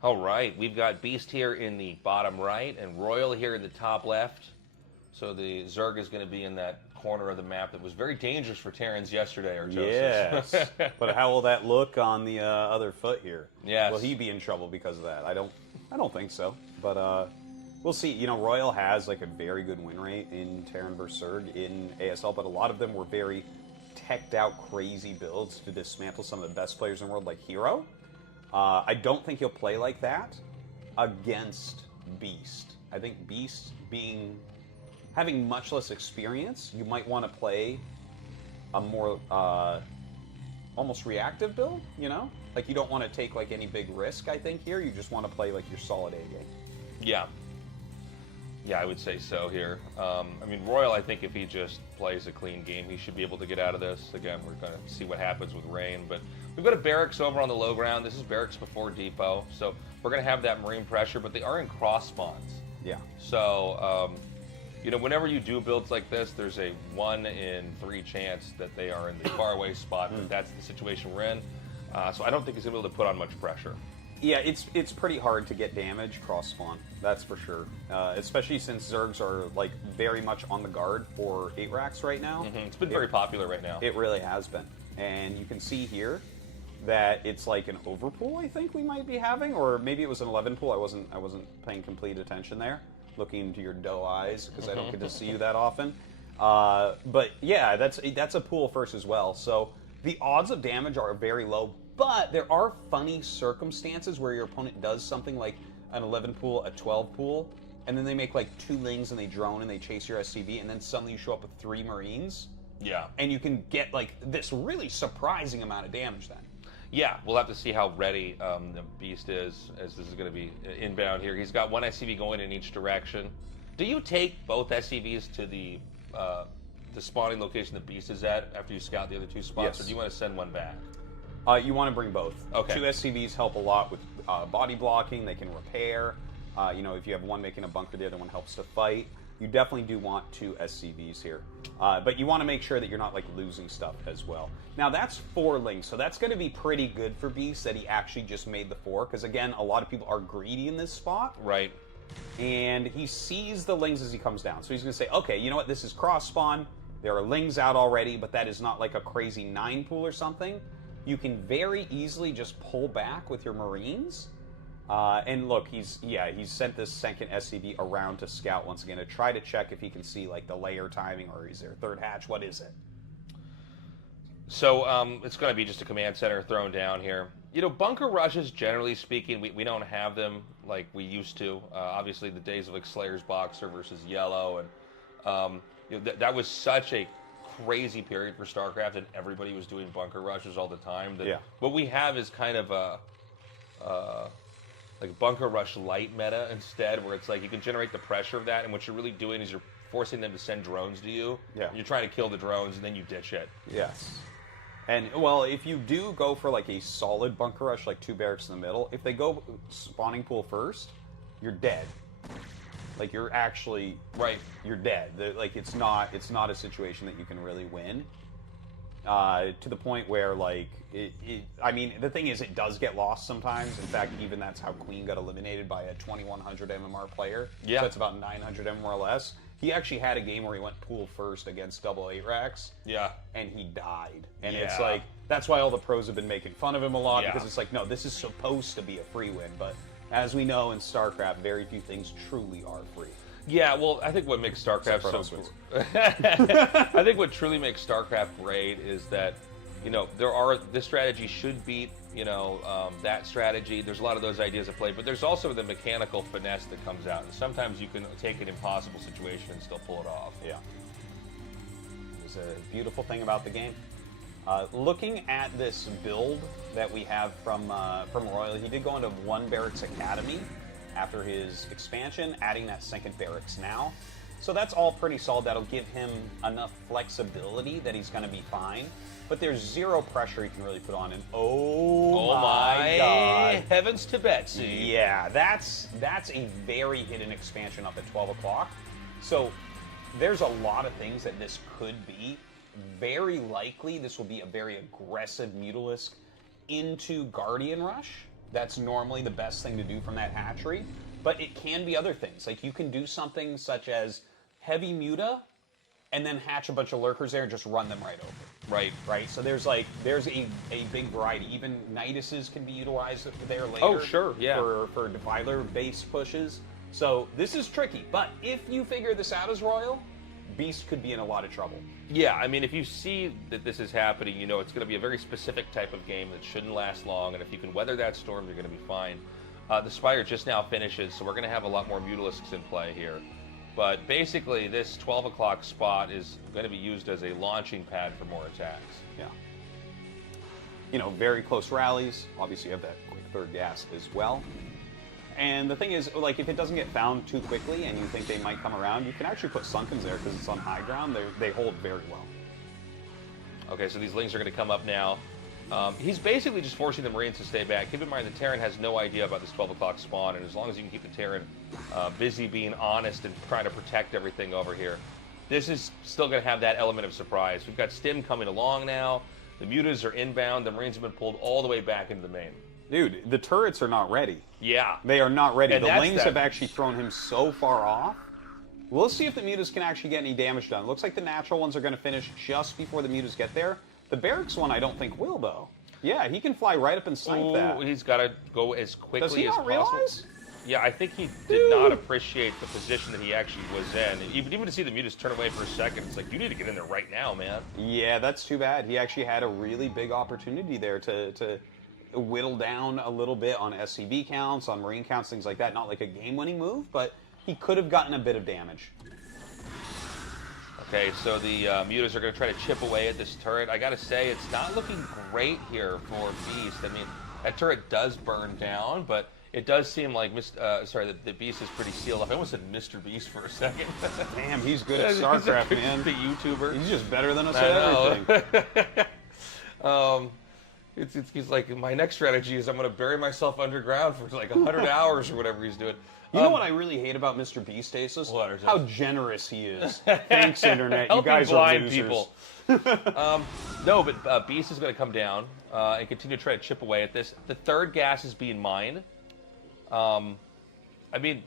All right, we've got Beast here in the bottom right and Royal here in the top left. So the Zerg is going to be in that corner of the map that was very dangerous for Terrans yesterday, or Yes. But how will that look on the other foot here? Yes. Will he be in trouble because of that? I don't think so. But we'll see. You know, Royal has like a very good win rate in Terran vs Zerg in ASL, but a lot of them were very teched out, crazy builds to dismantle some of the best players in the world, like Hero. I don't think he'll play like that against Beast. I think Beast having much less experience, you might want to play a more almost reactive build, you know? Like, you don't want to take like any big risk, I think, here. You just want to play like your solid A game. Yeah. Yeah, I would say so here. I mean, Royal, I think if he just plays a clean game, he should be able to get out of this. Again, we're going to see what happens with Rain, but we've got a barracks over on the low ground. This is barracks before depot, so we're going to have that Marine pressure, but they are in cross spawns. Yeah. So, you know, whenever you do builds like this, there's a 1 in 3 chance that they are in the faraway spot, but that's the situation we're in. So I don't think he's going to be able to put on much pressure. Yeah, it's pretty hard to get damage cross spawn. That's for sure. Especially since Zergs are like very much on the guard for 8 racks right now. It's been very popular right now. It really has been, and you can see here that it's like an overpool. I think we might be having, or maybe it was an 11 pool. I wasn't paying complete attention there, looking into your doe eyes because I don't get to see you that often. But yeah, that's a pool first as well. So the odds of damage are very low. But there are funny circumstances where your opponent does something like an 11 pool, a 12 pool, and then they make like 2 lings and they drone and they chase your SCV, and then suddenly you show up with 3 Marines. Yeah. And you can get like this really surprising amount of damage then. Yeah, we'll have to see how ready the Beast is, as this is going to be inbound here. He's got 1 SCV going in each direction. Do you take both SCVs to the spawning location the Beast is at after you scout the other 2 spots, Yes. or do you want to send 1 back? You want to bring both. Okay. 2 SCVs help a lot with body blocking. They can repair. You know, if you have one making a bunker, the other one helps to fight. You definitely do want 2 SCVs here. But you want to make sure that you're not like losing stuff as well. Now that's 4 lings, so that's going to be pretty good for Beast that he actually just made the 4, because again, a lot of people are greedy in this spot. Right. And he sees the lings as he comes down. So he's going to say, okay, you know what, this is cross spawn. There are lings out already, but that is not like a crazy 9 pool or something. You can very easily just pull back with your Marines. And look, he's sent this second SCV around to scout once again to try to check if he can see like the layer timing, or is there a 3rd hatch? What is it? So it's going to be just a command center thrown down here. You know, bunker rushes, generally speaking, we don't have them like we used to. Obviously, the days of like Slayer's Boxer versus Yellow, and you know, that was such a crazy period for StarCraft, and everybody was doing bunker rushes all the time. That what we have is kind of a like bunker rush light meta instead, where it's like you can generate the pressure of that, and what you're really doing is you're forcing them to send drones to you. Yeah. You're trying to kill the drones, and then you ditch it. Yes. And, well, if you do go for like a solid bunker rush, like 2 barracks in the middle, if they go spawning pool first, you're dead. Like, you're actually... Right. You're dead. Like, it's not a situation that you can really win. To the point where, like, I mean, the thing is, it does get lost sometimes. In fact, even that's how Queen got eliminated by a 2100 MMR player. Yeah. So that's about 900 MMR or less. He actually had a game where he went pool first against double 8 racks. Yeah. And he died. And it's like, that's why all the pros have been making fun of him a lot, because it's like, no, this is supposed to be a free win. But as we know in StarCraft, very few things truly are free. Yeah, well, I think what makes StarCraft so I think what truly makes StarCraft great is that, you know, this strategy should beat, you know, that strategy. There's a lot of those ideas at play, but there's also the mechanical finesse that comes out. And sometimes you can take an impossible situation and still pull it off. Yeah. There's a beautiful thing about the game. Looking at this build that we have from Royal, he did go into 1 Barracks Academy after his expansion, adding that 2nd Barracks now. So that's all pretty solid. That'll give him enough flexibility that he's going to be fine. But there's 0 pressure he can really put on him. Oh my God. Heavens to Betsy. Yeah, that's a very hidden expansion up at 12 o'clock. So there's a lot of things that this could be. Very likely this will be a very aggressive Mutalisk into Guardian Rush. That's normally the best thing to do from that hatchery, but it can be other things. Like you can do something such as heavy muta, and then hatch a bunch of lurkers there and just run them right over. Right. So there's a big variety. Even Niduses can be utilized there later. Oh, sure, yeah. For Defiler base pushes. So this is tricky, but if you figure this out as Royal, Beast could be in a lot of trouble. Yeah, I mean, if you see that this is happening, you know it's going to be a very specific type of game that shouldn't last long, and if you can weather that storm, you're going to be fine. The Spire just now finishes, so we're going to have a lot more Mutalisks in play here. But basically, this 12 o'clock spot is going to be used as a launching pad for more attacks. Yeah. You know, very close rallies. Obviously, you have that quick third gas as well. And the thing is, like, if it doesn't get found too quickly and you think they might come around, you can actually put Sunkens there because it's on high ground. They hold very well. Okay, so these Lings are going to come up now. He's basically just forcing the Marines to stay back. Keep in mind, the Terran has no idea about this 12 o'clock spawn, and as long as you can keep the Terran busy being honest and trying to protect everything over here, this is still going to have that element of surprise. We've got Stim coming along now. The Mutas are inbound. The Marines have been pulled all the way back into the main. Dude, the turrets are not ready. Yeah. They are not ready. And the Lings have actually thrown him so far off. We'll see if the Mutas can actually get any damage done. Looks like the natural ones are going to finish just before the Mutas get there. The Barracks one I don't think will, though. Yeah, he can fly right up and snipe that. He's got to go as quickly as possible. Does he not realize? Yeah, I think he did not appreciate the position that he actually was in. Even to see the Mutas turn away for a second, it's like, you need to get in there right now, man. Yeah, that's too bad. He actually had a really big opportunity there to whittle down a little bit on SCV counts, on Marine counts, things like that. Not like a game-winning move, but he could have gotten a bit of damage. Okay, so the Mutas are going to try to chip away at this turret. I got to say, it's not looking great here for Beast. I mean, that turret does burn down, but it does seem like the Beast is pretty sealed up. I almost said Mr. Beast for a second. Damn, he's good at StarCraft, man. The YouTuber. He's just better than us at everything. He's like, my next strategy is I'm going to bury myself underground for like 100 hours or whatever he's doing. You know what I really hate about Mr. Beast, Asus? What? How generous he is. Thanks, Internet. You guys blind are losers. People. No, but Beast is going to come down and continue to try to chip away at this. The third gas is being mined. I mean,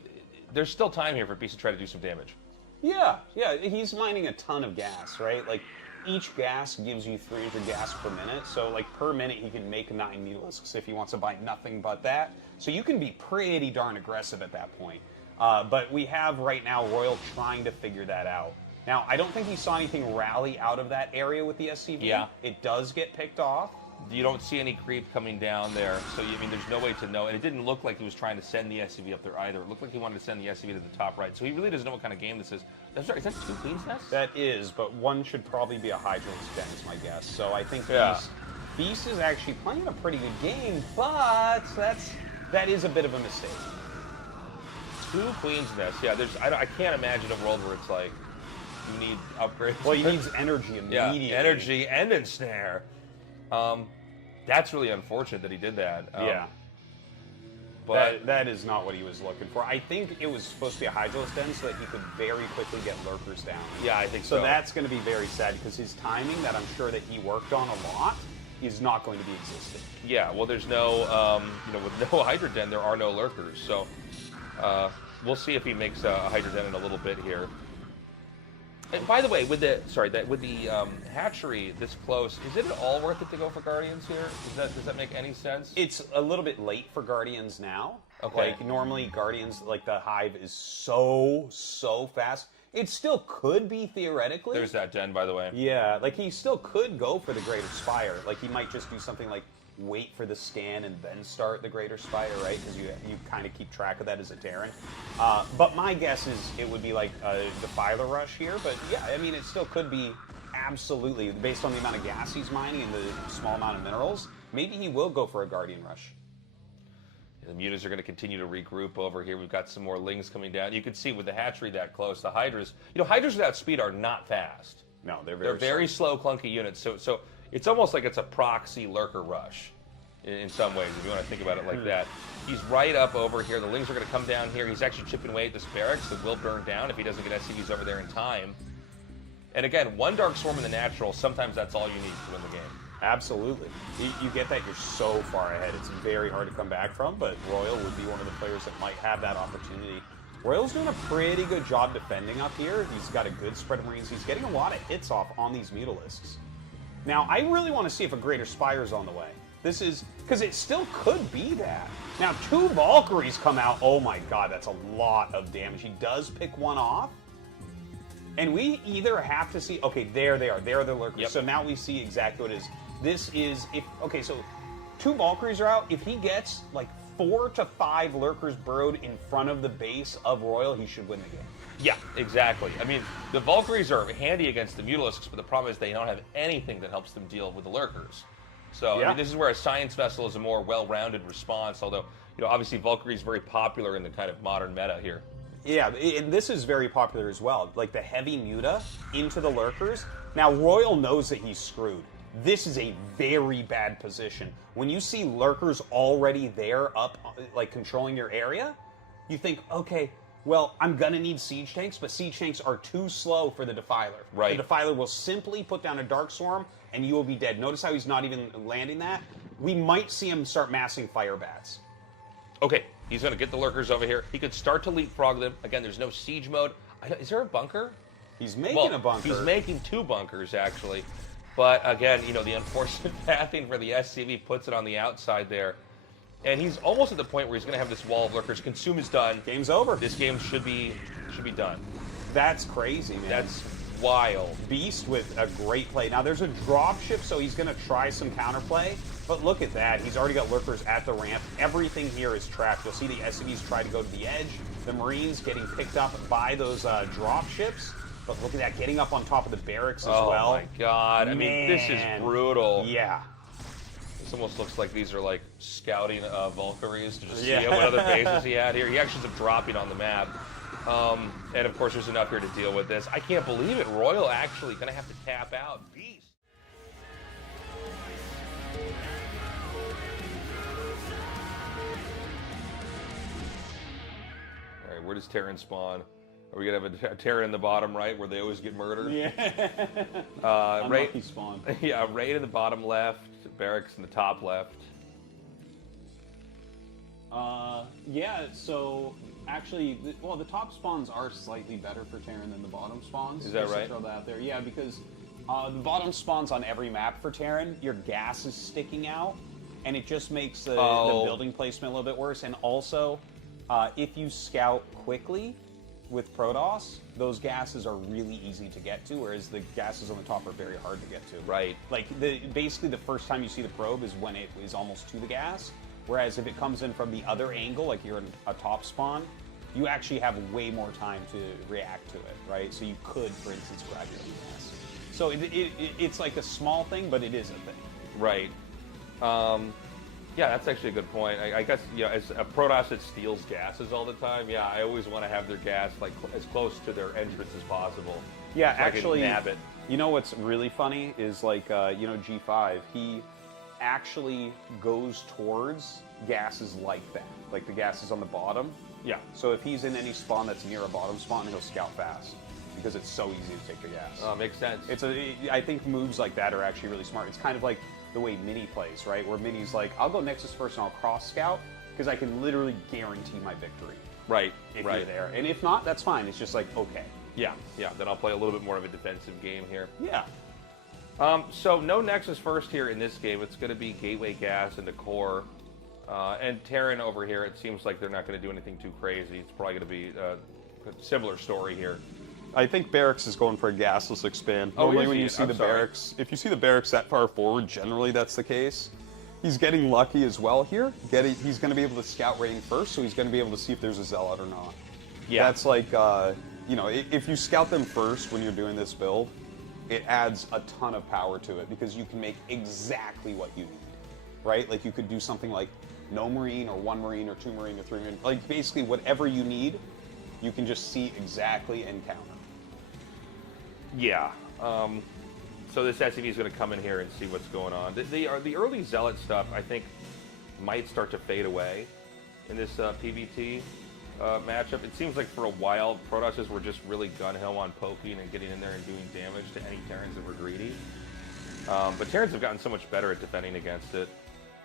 there's still time here for Beast to try to do some damage. Yeah, he's mining a ton of gas, right? Like, each gas gives you 300 gas per minute, so like per minute he can make 9 Mutalisks if he wants to buy nothing but that. So you can be pretty darn aggressive at that point. But we have right now Royal trying to figure that out. Now, I don't think he saw anything rally out of that area with the SCV. Yeah. It does get picked off. You don't see any creep coming down there, so I mean, there's no way to know. And it didn't look like he was trying to send the SCV up there either. It looked like he wanted to send the SCV to the top right. So he really doesn't know what kind of game this is. I'm sorry, is that 2 Queen's Nests? That is, but one should probably be a Hydralisk Den, is my guess. So I think Yeah. Beast is actually playing a pretty good game, but that is a bit of a mistake. 2 Queen's Nests. Yeah, I can't imagine a world where it's like you need upgrades. Well, he needs energy immediately. Yeah, energy and ensnare. That's really unfortunate that he did that. Yeah. But that is not what he was looking for. I think it was supposed to be a Hydralisk Den so that he could very quickly get lurkers down. Yeah, I think so. So that's going to be very sad because his timing that I'm sure that he worked on a lot is not going to be existent. Yeah, well, there's no, with no Hydra Den, there are no lurkers. So we'll see if he makes a Hydra Den in a little bit here. And by the way, with the hatchery this close, is it at all worth it to go for Guardians here? Does that make any sense? It's a little bit late for Guardians now. Okay. Like normally Guardians, like the hive is so fast. It still could be theoretically. There's that den, by the way. Yeah, like he still could go for the Greater Spire. Like he might just do something like wait for the scan and then start the Greater Spire, right? Because you kind of keep track of that as a Terran. But my guess is it would be like a Defiler rush here. But yeah, I mean, it still could be absolutely, based on the amount of gas he's mining and the small amount of minerals, maybe he will go for a Guardian rush. The Mutas are going to continue to regroup over here. We've got some more Lings coming down. You can see with the hatchery that close, the Hydras, Hydras without speed are not fast. No, they're very slow, clunky units. So it's almost like it's a proxy lurker rush in some ways, if you want to think about it like that. He's right up over here. The Lings are going to come down here. He's actually chipping away at this barracks that will burn down if he doesn't get SCVs over there in time. And again, one Dark Swarm in the natural, sometimes that's all you need to win the game. Absolutely. You get that, you're so far ahead. It's very hard to come back from, but Royal would be one of the players that might have that opportunity. Royal's doing a pretty good job defending up here. He's got a good spread of Marines. He's getting a lot of hits off on these Mutalisks. Now, I really want to see if a Greater Spire's on the way. This is, because it still could be that. Now, 2 Valkyries come out. Oh my god, that's a lot of damage. He does pick one off. And we either have to see, okay, there they are. There are the Lurkers. Yep. So now we see exactly what it is. This is, if, okay, so 2 Valkyries are out. If he gets like 4 to 5 Lurkers burrowed in front of the base of Royal, he should win the game. Yeah, exactly. I mean, the Valkyries are handy against the Mutalisks, but the problem is they don't have anything that helps them deal with the Lurkers. So yeah. I mean, this is where a Science Vessel is a more well-rounded response, although, you know, obviously Valkyrie is very popular in the kind of modern meta here. Yeah, and this is very popular as well. Like the heavy Muta into the Lurkers. Now, Royal knows that he's screwed. This is a very bad position. When you see Lurkers already there up, like controlling your area, you think, okay, well, I'm going to need Siege Tanks, but Siege Tanks are too slow for the Defiler. Right. The Defiler will simply put down a Dark Swarm, and you will be dead. Notice how he's not even landing that? We might see him start massing Fire Bats. Okay, he's going to get the Lurkers over here. He could start to leapfrog them. Again, there's no siege mode. Is there a bunker? He's making a bunker. He's making 2 bunkers, actually. But again, you know, the unfortunate pathing for the SCV puts it on the outside there. And he's almost at the point where he's going to have this wall of Lurkers. Consume is done. Game's over. This game should be done. That's crazy, man. That's wild. Beast with a great play. Now, there's a dropship, so he's going to try some counterplay. But look at that. He's already got Lurkers at the ramp. Everything here is trapped. You'll see the SCVs try to go to the edge. The Marines getting picked up by those dropships. But look at that, getting up on top of the barracks as well. Oh, my God. I mean, this is brutal. Yeah. This almost looks like these are like scouting Valkyries to just see what other bases he had here. He actually ends up dropping on the map. And of course, there's enough here to deal with this. I can't believe it. Royal actually going to have to tap out. Beast. All right, where does Terran spawn? Are we going to have a Terran in the bottom right where they always get murdered? Yeah. Right, spawn. Yeah, Raid in the bottom left, Barracks in the top left. Yeah, so actually, the top spawns are slightly better for Terran than the bottom spawns. Is that just right? To throw that out there. Yeah, because The bottom spawns on every map for Terran, your gas is sticking out, and it just makes the building placement a little bit worse. And also, if you scout quickly with Protoss, those gases are really easy to get to, whereas the gases on the top are very hard to get to. Right. Like, basically the first time you see the probe is when it is almost to the gas, whereas if it comes in from the other angle, like you're in a top spawn, you actually have way more time to react to it, right? So you could, for instance, grab your own gas. So it's like a small thing, but it is a thing. Right. Yeah, that's actually a good point. I guess, you know, as a Protoss that steals gases all the time, yeah, I always want to have their gas like as close to their entrance as possible. Yeah, so actually, I can nab it. You know what's really funny is like, you know, G5, he actually goes towards gases like that, like the gases on the bottom. Yeah. So if he's in any spawn that's near a bottom spawn, he'll scout fast because it's so easy to take the gas. Oh, makes sense. I think moves like that are actually really smart. It's kind of like the way Mini plays, right? Where Mini's like, I'll go Nexus first and I'll cross scout because I can literally guarantee my victory. Right. If right. you're there. And if not, that's fine. It's just like, okay. Yeah. Yeah. Then I'll play a little bit more of a defensive game here. Yeah. So no Nexus first here in this game. It's going to be Gateway Gas into Core. And Terran over here, it seems like they're not going to do anything too crazy. It's probably going to be a similar story here. I think Barracks is going for a gasless expand. Oh, Normally is when he? you see I'm the sorry. Barracks, if you see the Barracks that far forward, generally that's the case. He's getting lucky as well here. He's going to be able to scout rating first, so he's going to be able to see if there's a Zealot or not. Yeah. That's like, you know, if you scout them first when you're doing this build, it adds a ton of power to it because you can make exactly what you need, right? Like you could do something like no Marine or 1 Marine or 2 Marine or 3 Marine. Like basically whatever you need, you can just see exactly and counter. Yeah. So this SCV is going to come in here and see what's going on. The early Zealot stuff, I think, might start to fade away in this PvT matchup. It seems like for a while, Protosses were just really gun-ho on poking and getting in there and doing damage to any Terrans that were greedy. But Terrans have gotten so much better at defending against it.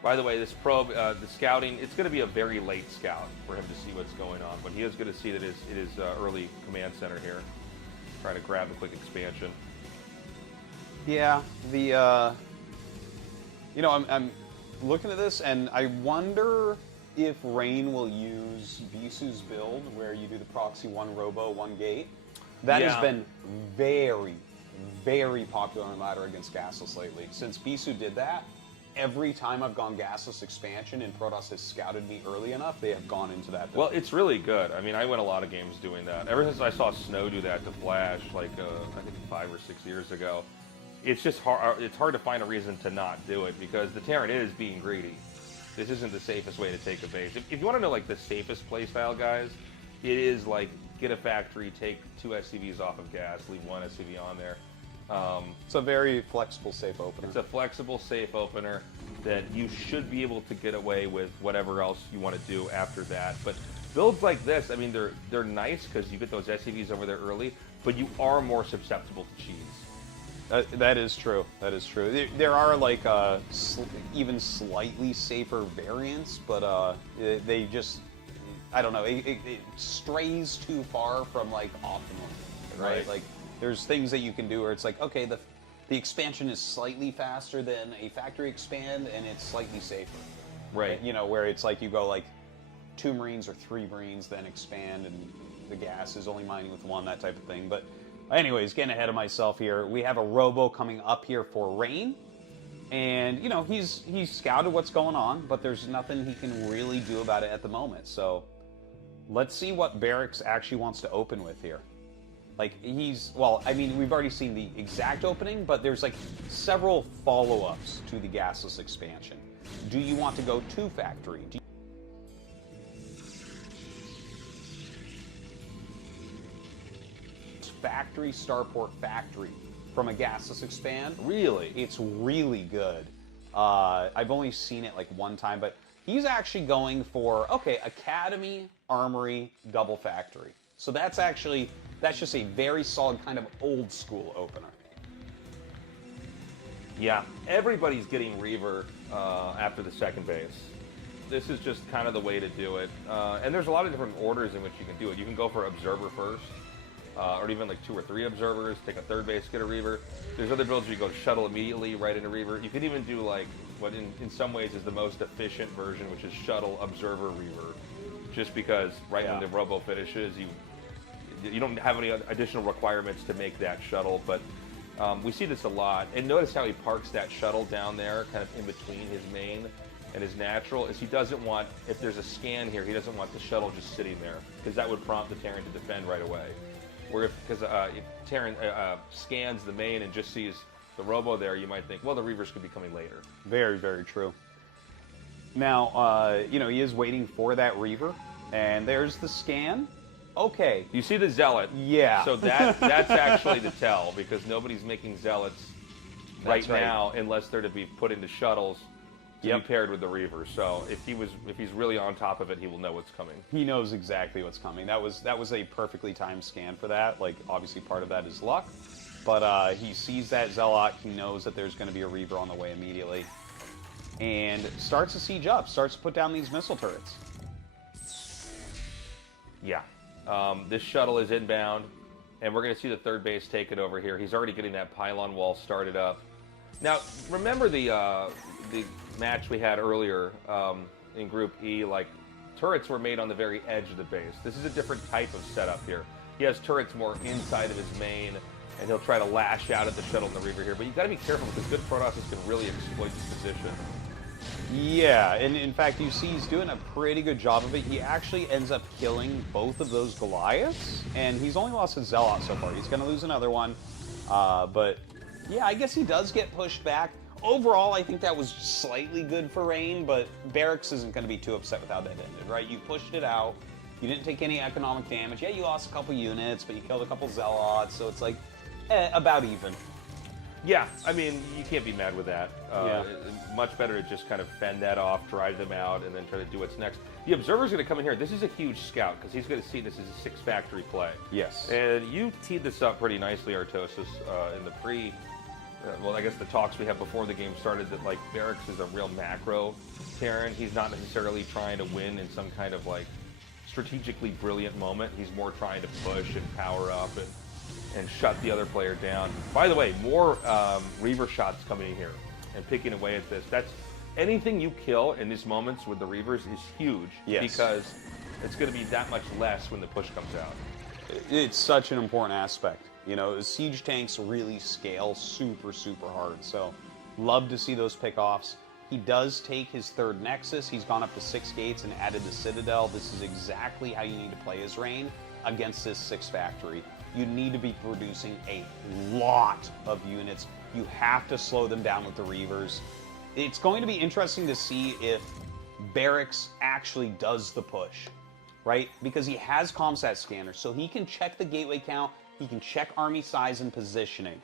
By the way, this probe, the scouting, it's going to be a very late scout for him to see what's going on. But he is going to see that it is early command center here. Trying to grab the quick expansion. Yeah, you know, I'm looking at this, and I wonder if Rain will use Bisu's build, where you do the proxy 1 robo, 1 gate. That has been very, very popular in ladder against gasless lately. Since Bisu did that, every time I've gone gasless expansion and Protoss has scouted me early enough, they have gone into that build. Well, it's really good. I mean, I win a lot of games doing that. Ever since I saw Snow do that to Flash, like I think 5 or 6 years ago, it's just hard. It's hard to find a reason to not do it because the Terran is being greedy. This isn't the safest way to take a base. If you want to know like the safest playstyle, guys, it is like get a factory, take 2 SCVs off of gas, leave 1 SCV on there. It's a very flexible, safe opener. It's a flexible, safe opener that you should be able to get away with whatever else you want to do after that. But builds like this, I mean, they're nice because you get those SCVs over there early, but you are more susceptible to cheese. That is true. That is true. There are like even slightly safer variants, but they just, I don't know, it strays too far from like optimal, right? Like there's things that you can do where it's like, okay, the expansion is slightly faster than a factory expand, and it's slightly safer. Right. You know, where it's like you go like 2 Marines or 3 Marines, then expand, and the gas is only mining with 1, that type of thing. But anyways, getting ahead of myself here, we have a robo coming up here for Rain. And, you know, he's scouted what's going on, but there's nothing he can really do about it at the moment. So let's see what Barracks actually wants to open with here. Like, well, I mean, we've already seen the exact opening, but there's like several follow-ups to the gasless expansion. Do you want to go to factory? Factory, Starport Factory from a gasless expand. Really? It's really good. I've only seen it like 1 time, but he's actually going for, okay, Academy, Armory, double factory. So that's just a very solid kind of old school opener. Yeah, everybody's getting Reaver after the second base. This is just kind of the way to do it. And there's a lot of different orders in which you can do it. You can go for Observer first, or even like 2 or 3 Observers, take a third base, get a Reaver. There's other builds where you go Shuttle immediately, right into Reaver. You could even do like what in some ways is the most efficient version, which is Shuttle, Observer, Reaver. Just because when the robo finishes, you don't have any additional requirements to make that shuttle, but we see this a lot. And notice how he parks that shuttle down there, kind of in between his main and his natural, is he doesn't want, if there's a scan here, he doesn't want the shuttle just sitting there, because that would prompt the Terran to defend right away. Where if Terran scans the main and just sees the robo there, you might think, well, the Reavers could be coming later. Very, very true. Now, you know, he is waiting for that Reaver, and there's the scan. Okay. You see the Zealot. Yeah. So that's actually the tell, because nobody's making Zealots right now unless they're to be put into shuttles to be paired with the Reaver. So if he's really on top of it, he will know what's coming. He knows exactly what's coming. That was a perfectly timed scan for that. Like, obviously part of that is luck, but he sees that Zealot. He knows that there's going to be a Reaver on the way immediately, and starts to siege up. Starts to put down these missile turrets. Yeah. This shuttle is inbound, and we're going to see the third base take it over here. He's already getting that pylon wall started up. Now, remember the match we had earlier in Group E? Like, turrets were made on the very edge of the base. This is a different type of setup here. He has turrets more inside of his main, and he'll try to lash out at the shuttle and the Reaver here. But you've got to be careful, because good Protosses can really exploit this position. Yeah, and in fact, you see he's doing a pretty good job of it. He actually ends up killing both of those Goliaths, and he's only lost his Zealot so far. He's going to lose another one, but yeah, I guess he does get pushed back. Overall, I think that was slightly good for Rain, but Barracks isn't going to be too upset with how that ended, right? You pushed it out. You didn't take any economic damage. Yeah, you lost a couple units, but you killed a couple Zealots, so it's like about even. Yeah, I mean, you can't be mad with that. Much better to just kind of fend that off, drive them out, and then try to do what's next. The Observer's going to come in here. This is a huge scout, because he's going to see this as a 6 factory play. Yes. And you teed this up pretty nicely, Artosis, in the well, I guess the talks we had before the game started that like Barracks is a real macro Terran. He's not necessarily trying to win in some kind of like strategically brilliant moment. He's more trying to push and power up and shut the other player down. By the way, more Reaver shots coming in here and picking away at this. That's anything you kill in these moments with the Reavers is huge, because it's going to be that much less when the push comes out. It's such an important aspect. You know, siege tanks really scale super, super hard. So, love to see those pickoffs. He does take his third Nexus. He's gone up to 6 gates and added the Citadel. This is exactly how you need to play his reign against this 6 factory. You need to be producing a lot of units. You have to slow them down with the Reavers. It's going to be interesting to see if Barracks actually does the push, right? Because he has ComSat scanners, so he can check the gateway count, he can check army size and positioning.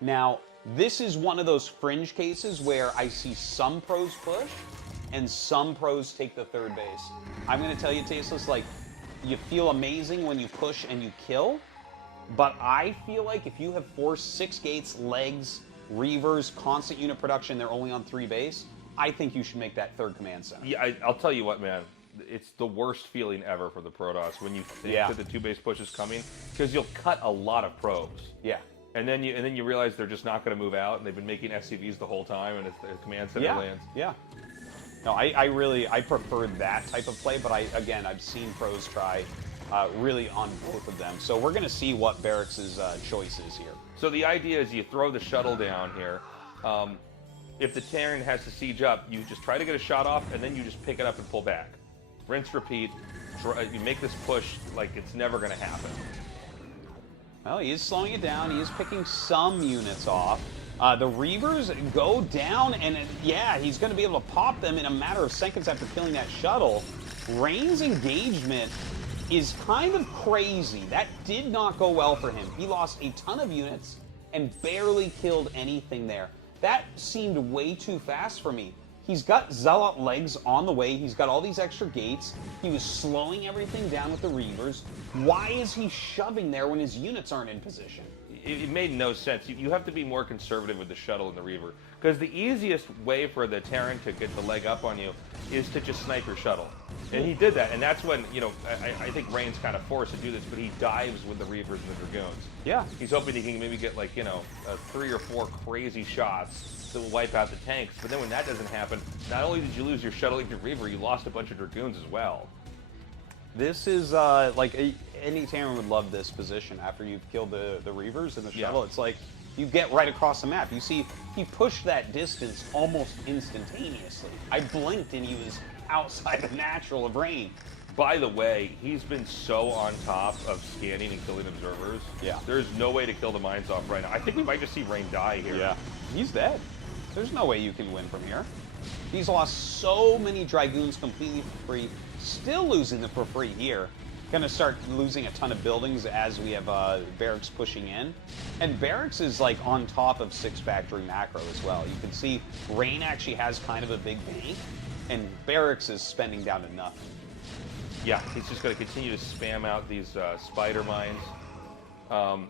Now, this is one of those fringe cases where I see some pros push and some pros take the third base. I'm going to tell you, Tasteless, like, you feel amazing when you push and you kill, but I feel like if you have forced 6 gates, legs, Reavers, constant unit production, they're only on 3 base, I think you should make that third command center. Yeah, I'll tell you what, man. It's the worst feeling ever for the Protoss when you think that the 2 base push is coming, because you'll cut a lot of probes. Yeah. And then you realize they're just not going to move out, and they've been making SCVs the whole time, and it's the command center lands. Yeah. No, I prefer that type of play, but I've seen pros try really on both of them. So we're going to see what Barracks' choice is here. So the idea is you throw the shuttle down here. If the Terran has to siege up, you just try to get a shot off, and then you just pick it up and pull back. Rinse, repeat. You make this push like it's never going to happen. Well, he is slowing it down. He is picking some units off. The Reavers go down, and he's going to be able to pop them in a matter of seconds after killing that shuttle. Rain's engagement is kind of crazy. That did not go well for him. He lost a ton of units and barely killed anything there. That seemed way too fast for me. He's got Zealot legs on the way. He's got all these extra gates. He was slowing everything down with the Reavers. Why is he shoving there when his units aren't in position? It made no sense. You have to be more conservative with the shuttle and the Reaver, because the easiest way for the Terran to get the leg up on you is to just snipe your shuttle. And he did that, and that's when, I think Rain's kind of forced to do this, but he dives with the Reavers and the Dragoons. Yeah. He's hoping he can maybe get, 3 or 4 crazy shots that will wipe out the tanks. But then when that doesn't happen, not only did you lose your shuttle and your Reaver, you lost a bunch of Dragoons as well. This is, any Terran would love this position after you've killed the Reavers and the shuttle. It's like, you get right across the map. You see, he pushed that distance almost instantaneously. I blinked and he was outside the natural of Rain. By the way, he's been so on top of scanning and killing observers. Yeah. There's no way to kill the mines off right now. I think we might just see Rain die here. Yeah. He's dead. There's no way you can win from here. He's lost so many Dragoons completely for free. Still losing them for free here. Gonna start losing a ton of buildings as we have Barracks pushing in. And Barracks is on top of 6 factory macro as well. You can see Rain actually has kind of a big bank, and Barracks is spending down to nothing. Yeah, he's just going to continue to spam out these spider mines.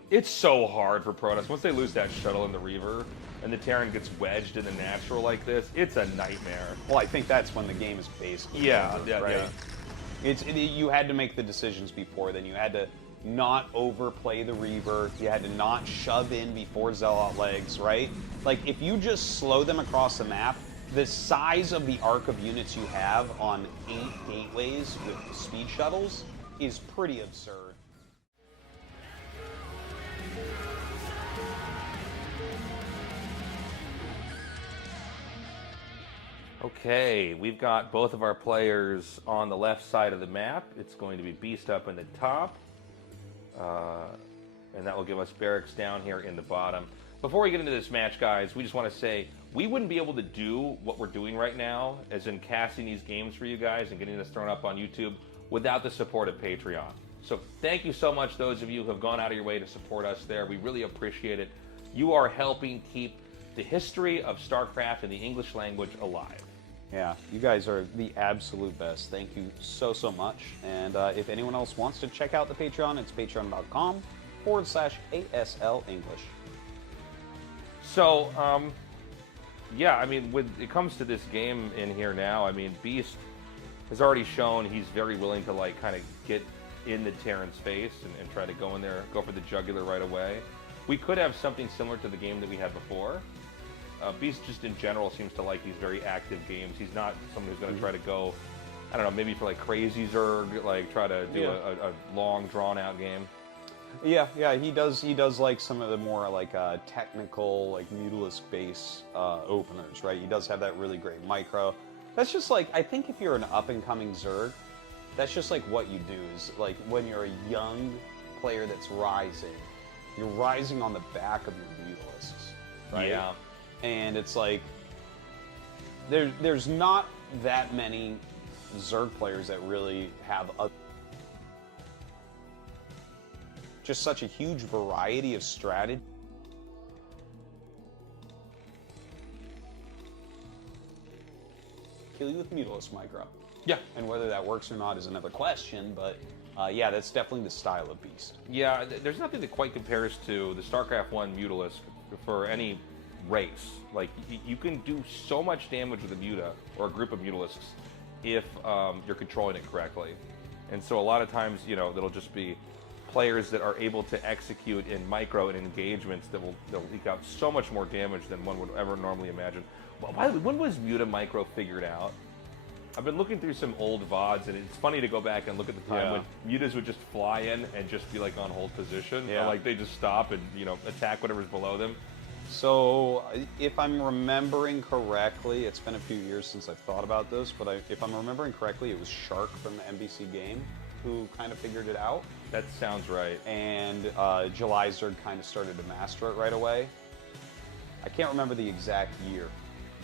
It's so hard for Protoss. Once they lose that shuttle and the Reaver, and the Terran gets wedged in the natural like this, it's a nightmare. Well, I think that's when the game is basically over, right? You had to make the decisions before then. You had to not overplay the Reaver. You had to not shove in before Zealot legs, right? If you just slow them across the map, the size of the arc of units you have on 8 gateways with speed shuttles is pretty absurd. Okay, we've got both of our players on the left side of the map. It's going to be Beast up in the top, and that will give us Barracks down here in the bottom. Before we get into this match, guys, we just want to say we wouldn't be able to do what we're doing right now, as in casting these games for you guys and getting this thrown up on YouTube, without the support of Patreon. So thank you so much, those of you who have gone out of your way to support us there. We really appreciate it. You are helping keep the history of StarCraft in the English language alive. Yeah, you guys are the absolute best. Thank you so, so much. And if anyone else wants to check out the Patreon, it's patreon.com/ASL English. So, yeah, I mean, when it comes to this game in here now, I mean, Beast has already shown he's very willing to, like, kind of get into Terran's face and try to go in there, go for the jugular right away. We could have something similar to the game that we had before. Beast just in general seems to like these very active games. He's not someone who's going to try to go, I don't know, maybe for like crazy Zerg, like try to do a long drawn out game. Yeah, he does like some of the more like technical, like Mutalisk base openers, right? He does have that really great micro. That's just like, I think if you're an up and coming Zerg, that's just like what you do is like when you're a young player that's rising, you're rising on the back of your Mutalisks, right? Yeah. And it's like there's not that many Zerg players that really have just such a huge variety of strategy. Kill you with Mutalisk micro. Yeah. And whether that works or not is another question, but yeah, that's definitely the style of Beast. Yeah, there's nothing that quite compares to the StarCraft 1 Mutalisk for any race. Like, you can do so much damage with a Muta, or a group of Mutalisks, if you're controlling it correctly. And so a lot of times, you know, that'll just be players that are able to execute in micro and engagements that will leak out so much more damage than one would ever normally imagine. By the way, when was Muta micro figured out? I've been looking through some old VODs, and it's funny to go back and look at the time when Mutas would just fly in and just be like on hold position. Yeah. Or, like, they just stop and, you know, attack whatever's below them. So, if I'm remembering correctly, it's been a few years since I've thought about this, but if I'm remembering correctly, it was Shark from the NBC game who kind of figured it out. That sounds right. And July Zerg kind of started to master it right away. I can't remember the exact year,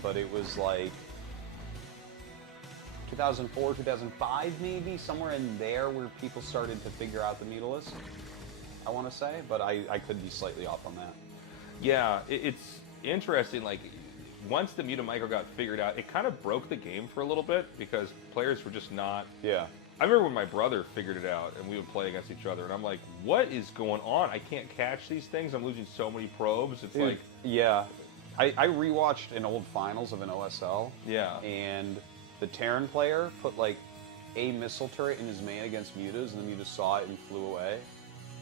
but it was like 2004, 2005 maybe, somewhere in there where people started to figure out the Mutalisk, I want to say, but I could be slightly off on that. Yeah, it's interesting, like, once the Muta Micro got figured out, it kind of broke the game for a little bit, because players were just not... Yeah. I remember when my brother figured it out, and we would play against each other, and I'm like, what is going on? I can't catch these things, I'm losing so many probes, it's like... Yeah. I rewatched an old finals of an OSL. Yeah. And the Terran player put, like, a missile turret in his main against Mutas, and the Mutas saw it and flew away.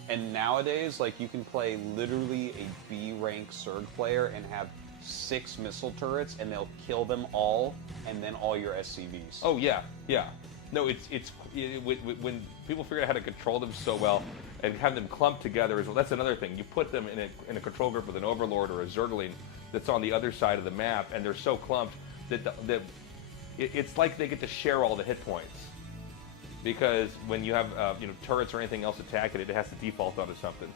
And nowadays, like, you can play literally a B-rank Zerg player and have 6 missile turrets, and they'll kill them all, and then all your SCVs. Oh, yeah, yeah. No, when people figure out how to control them so well and have them clumped together as well, that's another thing. You put them in a control group with an Overlord or a Zergling that's on the other side of the map, and they're so clumped that it's like they get to share all the hit points. Because when you have you know, turrets or anything else attacking it, it has to default onto something.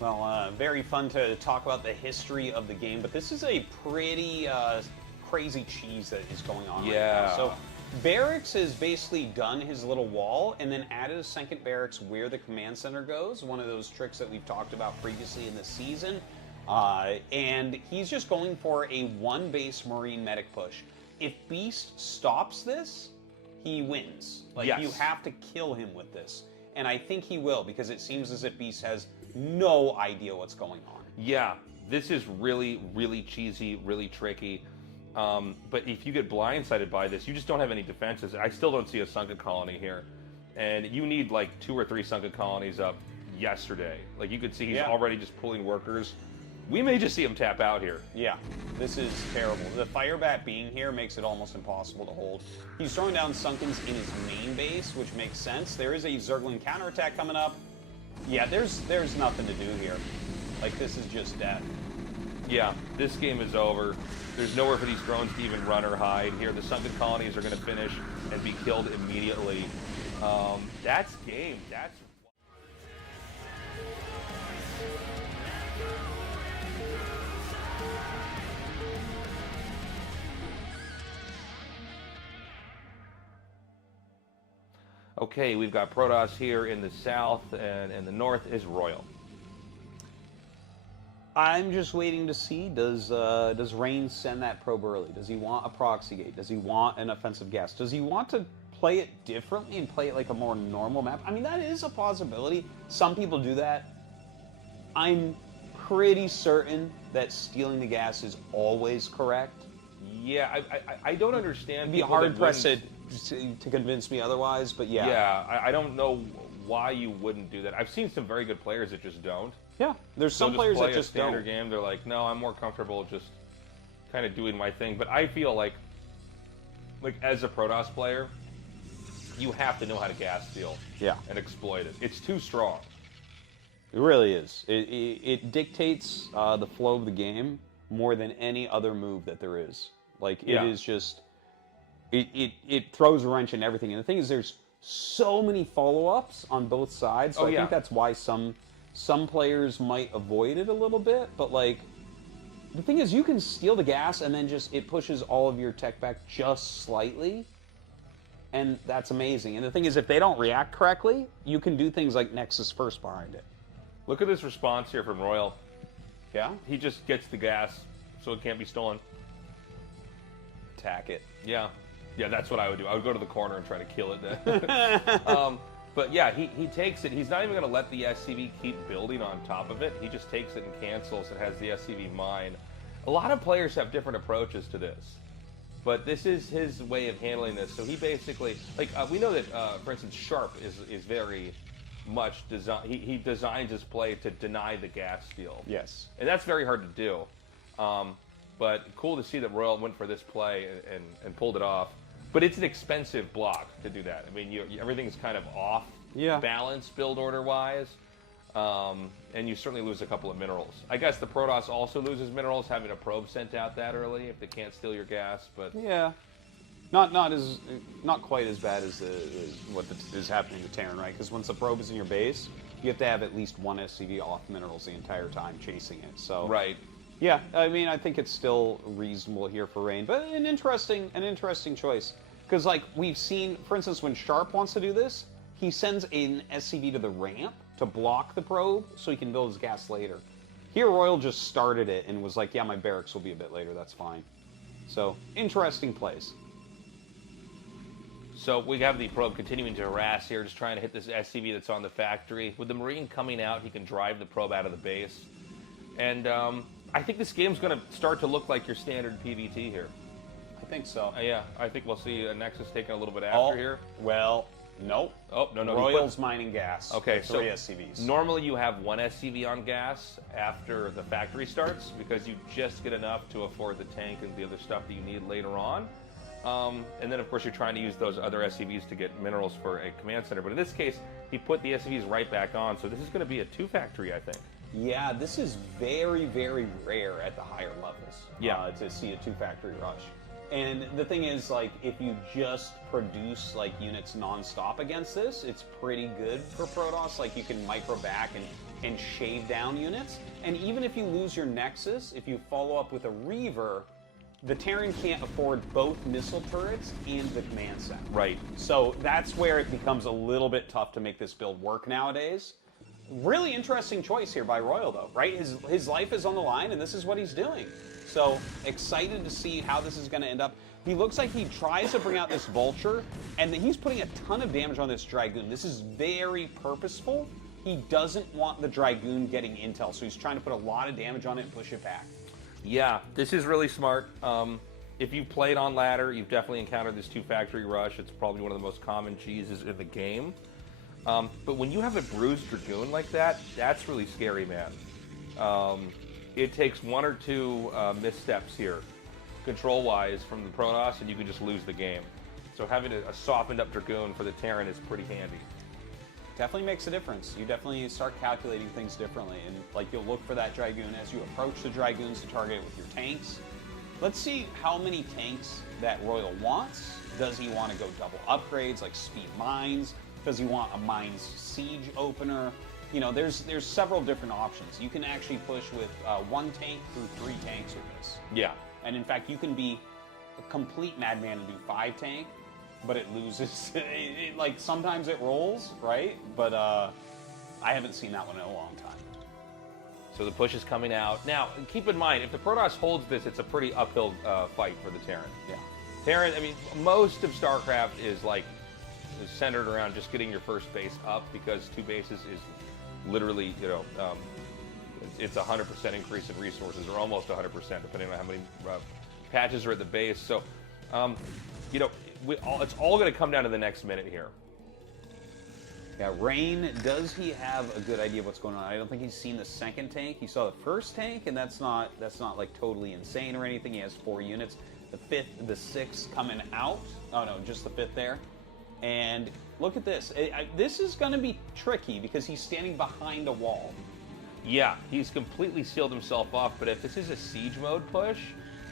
Well, very fun to talk about the history of the game, but this is a pretty crazy cheese that is going on right now. So Barracks has basically done his little wall and then added a second barracks where the command center goes, one of those tricks that we've talked about previously in the season. And he's just going for a one-base Marine medic push. If Beast stops this, he wins. Like, you have to kill him with this. And I think he will, because it seems as if Beast has no idea what's going on. Yeah, this is really, really cheesy, really tricky. But if you get blindsided by this, you just don't have any defenses. I still don't see a sunken colony here. And you need like 2 or 3 sunken colonies up yesterday. Like, you could see he's already just pulling workers. We may just see him tap out here. Yeah, this is terrible. The Firebat being here makes it almost impossible to hold. He's throwing down Sunkens in his main base, which makes sense. There is a Zergling counterattack coming up. Yeah, there's nothing to do here. Like, this is just death. Yeah, this game is over. There's nowhere for these drones to even run or hide here. The sunken colonies are going to finish and be killed immediately. That's game. That's... Okay, we've got Protoss here in the south, and in the north is Royal. I'm just waiting to see, does Reigns send that probe early? Does he want a proxy gate? Does he want an offensive gas? Does he want to play it differently and play it like a more normal map? I mean, that is a possibility. Some people do that. I'm pretty certain that stealing the gas is always correct. Yeah, I don't understand. It'd be people that hard pressed wouldn't- to convince me otherwise, but yeah. Yeah, I don't know why you wouldn't do that. I've seen some very good players that just don't. Yeah, there's some They'll players play that just a standard don't. game. They're like, no, I'm more comfortable just kind of doing my thing. But I feel like as a Protoss player, you have to know how to gas steal. Yeah. And exploit it. It's too strong. It really is. It dictates the flow of the game more than any other move that there is. Like, it Yeah. is just... It throws a wrench in everything. And the thing is, there's so many follow-ups on both sides. So I think that's why some players might avoid it a little bit. But, like, the thing is, you can steal the gas and then just... It pushes all of your tech back just slightly. And that's amazing. And the thing is, if they don't react correctly, you can do things like Nexus first behind it. Look at this response here from Royal. Yeah? He just gets the gas, so it can't be stolen. Attack it. Yeah. Yeah, that's what I would do. I would go to the corner and try to kill it then. But yeah, he takes it. He's not even going to let the SCV keep building on top of it. He just takes it and cancels and has the SCV mine. A lot of players have different approaches to this. But this is his way of handling this. So he basically, like, we know that, for instance, Sharp is very much he designs his play to deny the gas steal. Yes. And that's very hard to do. But cool to see that Royal went for this play and pulled it off. But it's an expensive block to do that. I mean, everything's kind of off balance build order wise. And you certainly lose a couple of minerals. I guess the Protoss also loses minerals having a probe sent out that early if they can't steal your gas. But yeah, not quite as bad as what is happening to Terran, right? Because once the probe is in your base, you have to have at least one SCV off minerals the entire time chasing it. So right. Yeah, I mean, I think it's still reasonable here for Rain, but an interesting choice. Because like we've seen, for instance, when Sharp wants to do this, he sends an SCV to the ramp to block the probe so he can build his gas later. Here, Royal just started it and was like, yeah, my barracks will be a bit later, that's fine. So, interesting plays. So we have the probe continuing to harass here, just trying to hit this SCV that's on the factory. With the Marine coming out, he can drive the probe out of the base. And I think this game's going to start to look like your standard PvT here. I think so. Yeah, I think we'll see a Nexus taking a little bit after here. Well, nope. Oh, no. Royal's mining gas. Okay, so 3 SCVs. Normally Normally you have one SCV on gas after the factory starts because you just get enough to afford the tank and the other stuff that you need later on. And then, of course, you're trying to use those other SCVs to get minerals for a command center. But in this case, he put the SCVs right back on. So this is going to be a 2 factory, I think. Yeah, this is very, very rare at the higher levels. To see a 2 factory rush. And the thing is, like, if you just produce, like, units non-stop against this, it's pretty good for Protoss. Like, you can micro back and shave down units. And even if you lose your Nexus, if you follow up with a Reaver, the Terran can't afford both missile turrets and the command center. Right. So that's where it becomes a little bit tough to make this build work nowadays. Really interesting choice here by Royal, though, right? His life is on the line, and this is what he's doing. So, excited to see how this is going to end up. He looks like he tries to bring out this Vulture, and he's putting a ton of damage on this Dragoon. This is very purposeful. He doesn't want the Dragoon getting intel, so he's trying to put a lot of damage on it and push it back. Yeah, this is really smart. If you've played on ladder, you've definitely encountered this 2 factory rush. It's probably one of the most common cheeses in the game. But when you have a bruised Dragoon like that, that's really scary, man. It takes 1 or 2 missteps here, control-wise, from the Protoss, and you can just lose the game. So having a softened-up Dragoon for the Terran is pretty handy. Definitely makes a difference. You definitely start calculating things differently, and like you'll look for that Dragoon as you approach the Dragoons to target it with your tanks. Let's see how many tanks that Royal wants. Does he want to go double upgrades like speed mines? Does he want a mines siege opener? You know, there's several different options. You can actually push with 1 tank through 3 tanks with this. Yeah. And in fact, you can be a complete madman and do 5 tank, but it loses. Like, sometimes it rolls, right? But I haven't seen that one in a long time. So the push is coming out. Now, keep in mind, if the Protoss holds this, it's a pretty uphill fight for the Terran. Yeah. Terran, I mean, most of StarCraft is centered around just getting your first base up because 2 bases is literally, it's 100% increase in resources, or almost 100%, depending on how many patches are at the base. So, you know, it's all going to come down to the next minute here. Yeah, Rain, does he have a good idea of what's going on? I don't think he's seen the second tank. He saw the first tank, and that's not like totally insane or anything. He has 4 units. The 5th, the 6th coming out. Oh no, just the 5th there. And look at this. This is going to be tricky because he's standing behind a wall. Yeah, he's completely sealed himself off, but if this is a siege mode push,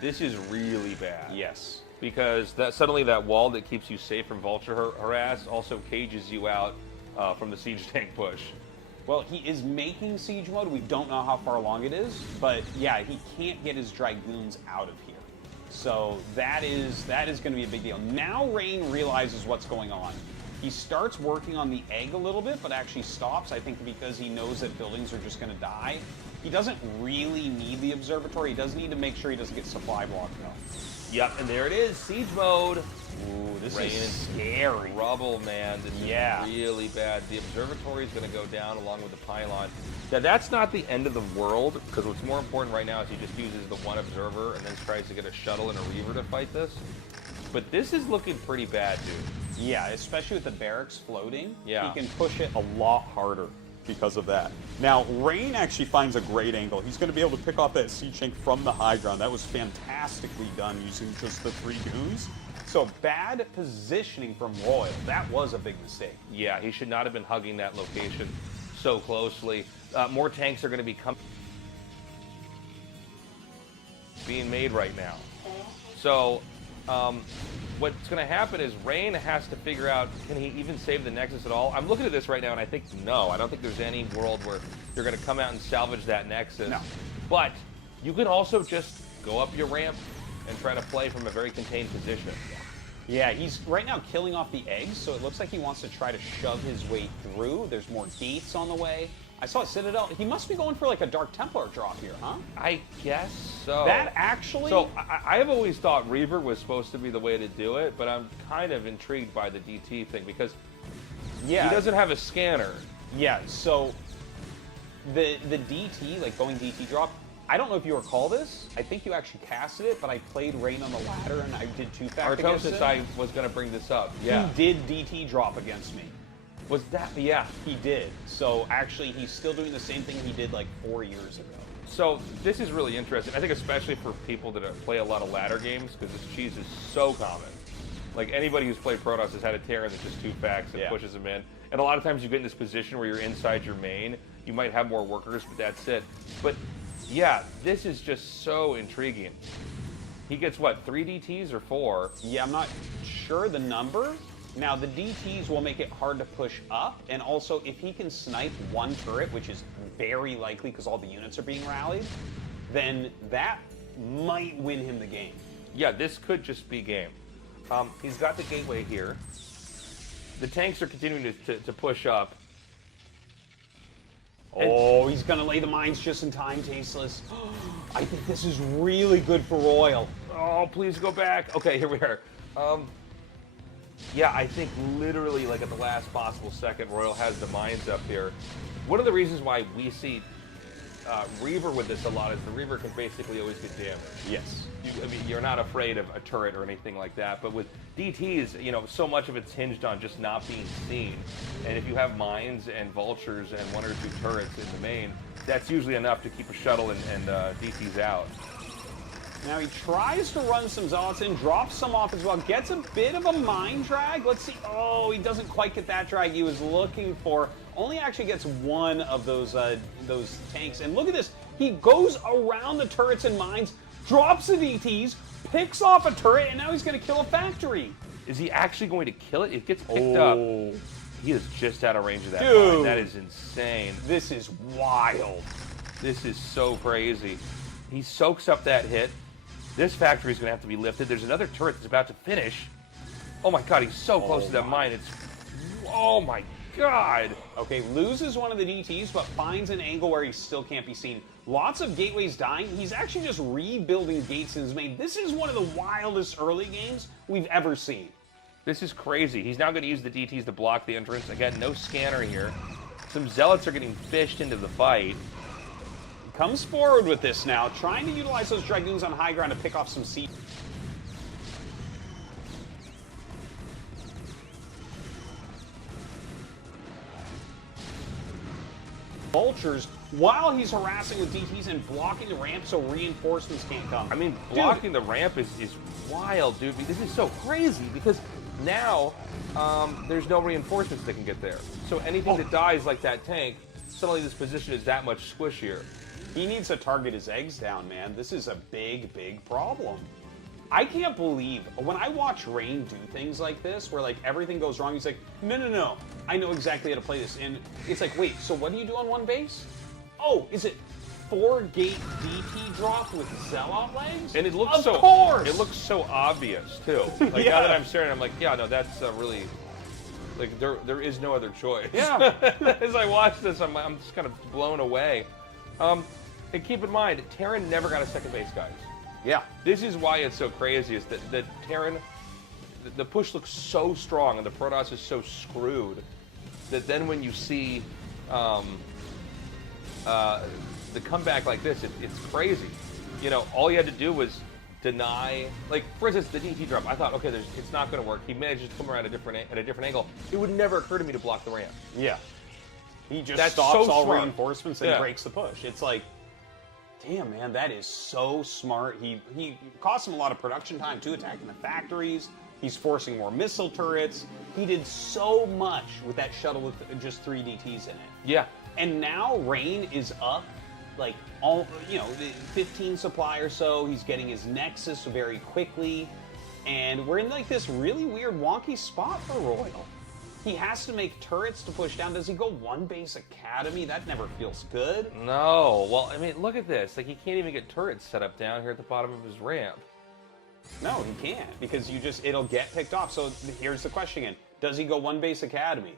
this is really bad. Yes. Because suddenly that wall that keeps you safe from vulture harass also cages you out from the siege tank push. Well, he is making siege mode. We don't know how far along it is, but yeah, he can't get his dragoons out of here. So that is going to be a big deal. Now Rain realizes what's going on. He starts working on the egg a little bit, but actually stops, I think, because he knows that buildings are just going to die. He doesn't really need the observatory. He does need to make sure he doesn't get supply blocked, though. Yep, and there it is, siege mode. Ooh, this Rain is scary. Rubble, man. This is really bad. The observatory is going to go down along with the pylon. Now, that's not the end of the world, because what's more important right now is he just uses the one observer and then tries to get a shuttle and a reaver to fight this. But this is looking pretty bad, dude. Yeah, especially with the barracks floating. Yeah. He can push it a lot harder because of that. Now, Rain actually finds a great angle. He's going to be able to pick off that siege tank from the high ground. That was fantastically done using just the 3 goons. So bad positioning from Royal. That was a big mistake. Yeah, he should not have been hugging that location so closely. More tanks are going to be being made right now. So what's going to happen is Rain has to figure out, can he even save the Nexus at all? I'm looking at this right now, and I think no. I don't think there's any world where you're going to come out and salvage that Nexus. No. But you can also just go up your ramp and try to play from a very contained position. Yeah, he's right now killing off the eggs, so it looks like he wants to try to shove his way through. There's more gates on the way. I saw a Citadel. He must be going for like a Dark Templar drop here, huh? I guess so. That actually... So I have always thought Reaver was supposed to be the way to do it, but I'm kind of intrigued by the DT thing because he doesn't have a scanner. Yeah, so the DT, like going DT drop, I don't know if you recall this. I think you actually casted it, but I played Rain on the ladder and I did 2-fact against Artosis, it. I was going to bring this up. Yeah. He did DT drop against me. Was that? Yeah. He did. So actually, he's still doing the same thing he did like 4 years ago. So this is really interesting. I think especially for people that play a lot of ladder games, because this cheese is so common. Like anybody who's played Protoss has had a Terran that just 2-facts and pushes them in. And a lot of times you get in this position where you're inside your main. You might have more workers, but that's it. But yeah, this is just so intriguing. He gets what, 3 DTs or 4? Yeah, I'm not sure the number. Now, the DTs will make it hard to push up, and also if he can snipe one turret, which is very likely because all the units are being rallied, then that might win him the game. Yeah, this could just be game. He's got the gateway here. The tanks are continuing to push up. Oh, he's going to lay the mines just in time, Tasteless. I think this is really good for Royal. Oh, please go back. Okay, here we are. Yeah, I think literally like at the last possible second, Royal has the mines up here. One of the reasons why we see Reaver with this a lot is the Reaver can basically always get damaged. Yes. I mean, you're not afraid of a turret or anything like that, but with DTs, you know, so much of it's hinged on just not being seen. And if you have mines and vultures and 1 or 2 turrets in the main, that's usually enough to keep a shuttle and DTs out. Now he tries to run some Zealots in, drops some off as well, gets a bit of a mine drag. Let's see. Oh, he doesn't quite get that drag he was looking for. Only actually gets 1 of those tanks. And look at this. He goes around the turrets and mines, drops the DTs, picks off a turret, and now he's going to kill a factory. Is he actually going to kill it? It gets picked up. He is just out of range of that mine. That is insane. This is wild. This is so crazy. He soaks up that hit. This factory is going to have to be lifted. There's another turret that's about to finish. Oh my god, he's so close to that mine. It's... Oh my god. Okay, loses one of the DTs, but finds an angle where he still can't be seen. Lots of gateways dying. He's actually just rebuilding gates in his main. This is one of the wildest early games we've ever seen. This is crazy. He's now going to use the DTs to block the entrance. Again, no scanner here. Some Zealots are getting fished into the fight. comes forward with this now, trying to utilize those Dragoons on high ground to pick off some siege. Vultures while he's harassing with DTs and blocking the ramp so reinforcements can't come. I mean, blocking the ramp is wild, dude. This is so crazy because now there's no reinforcements that can get there. So anything that dies like that tank, suddenly this position is that much squishier. He needs to target his eggs down, man. This is a big, big problem. I can't believe, when I watch Rain do things like this, where like everything goes wrong, he's like, no, I know exactly how to play this. And it's like, wait, so what do you do on one base? Oh, is it 4-gate DT drop with Zealot legs? And it looks of course! It looks so obvious too. Like Yeah. now that I'm staring, I'm like, yeah, no, that's really, like there is no other choice. Yeah. As I watch this, I'm just kind of blown away. And keep in mind, Terran never got a second base, guys. Yeah. This is why it's so crazy, is that Terran, the push looks so strong and the Protoss is so screwed that then when you see the comeback like this, it's crazy. You know, all you had to do was deny, like for instance, the DT drop. I thought, okay, it's not going to work. He manages to come around at a different angle. It would never occur to me to block the ramp. Yeah. He just That's stops so all smart. reinforcements and Yeah. breaks the push. It's like, damn, man, that is so smart. He cost him a lot of production time, too, attacking the factories. He's forcing more missile turrets. He did so much with that shuttle with just 3 DTs in it. Yeah. And now Rain is up, like, 15 supply or so. He's getting his Nexus very quickly. And we're in, like, this really weird, wonky spot for Royal. He has to make turrets to push down. Does he go 1 base academy? That never feels good. No. Well, I mean, look at this. Like, he can't even get turrets set up down here at the bottom of his ramp. No, he can't, because it'll get picked off. So here's the question again. Does he go 1 base academy?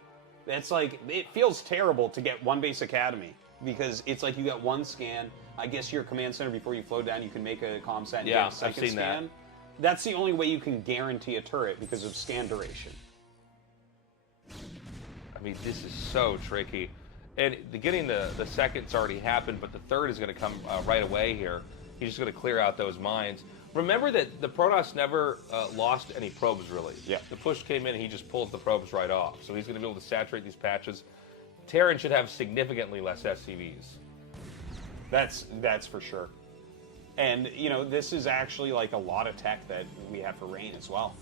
It's like, it feels terrible to get 1 base academy, because it's like you got 1 scan. I guess your command center, before you flow down, you can make a comm set and Yeah, get a second I've seen scan. that. That's the only way you can guarantee a turret because of scan duration. I mean, this is so tricky. And getting the second's already happened, but the third is going to come right away here. He's just going to clear out those mines. Remember that the Protoss never lost any probes, really. Yeah. The push came in and he just pulled the probes right off. So he's going to be able to saturate these patches. Terran should have significantly less SCVs. That's for sure. And, you know, this is actually like a lot of tech that we have for Rain as well.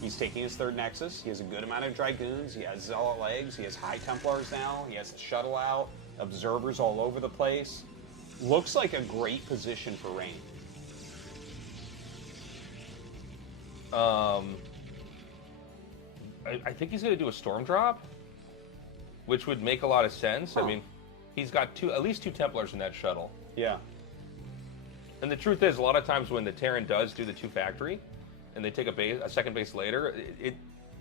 He's taking his 3rd Nexus. He has a good amount of Dragoons. He has Zealot legs. He has High Templars now. He has the shuttle out. Observers all over the place. Looks like a great position for Rain. I think he's going to do a storm drop, which would make a lot of sense. Huh. I mean, he's got at least 2 Templars in that shuttle. Yeah. And the truth is, a lot of times when the Terran does do the 2 factory, and they take a second base later,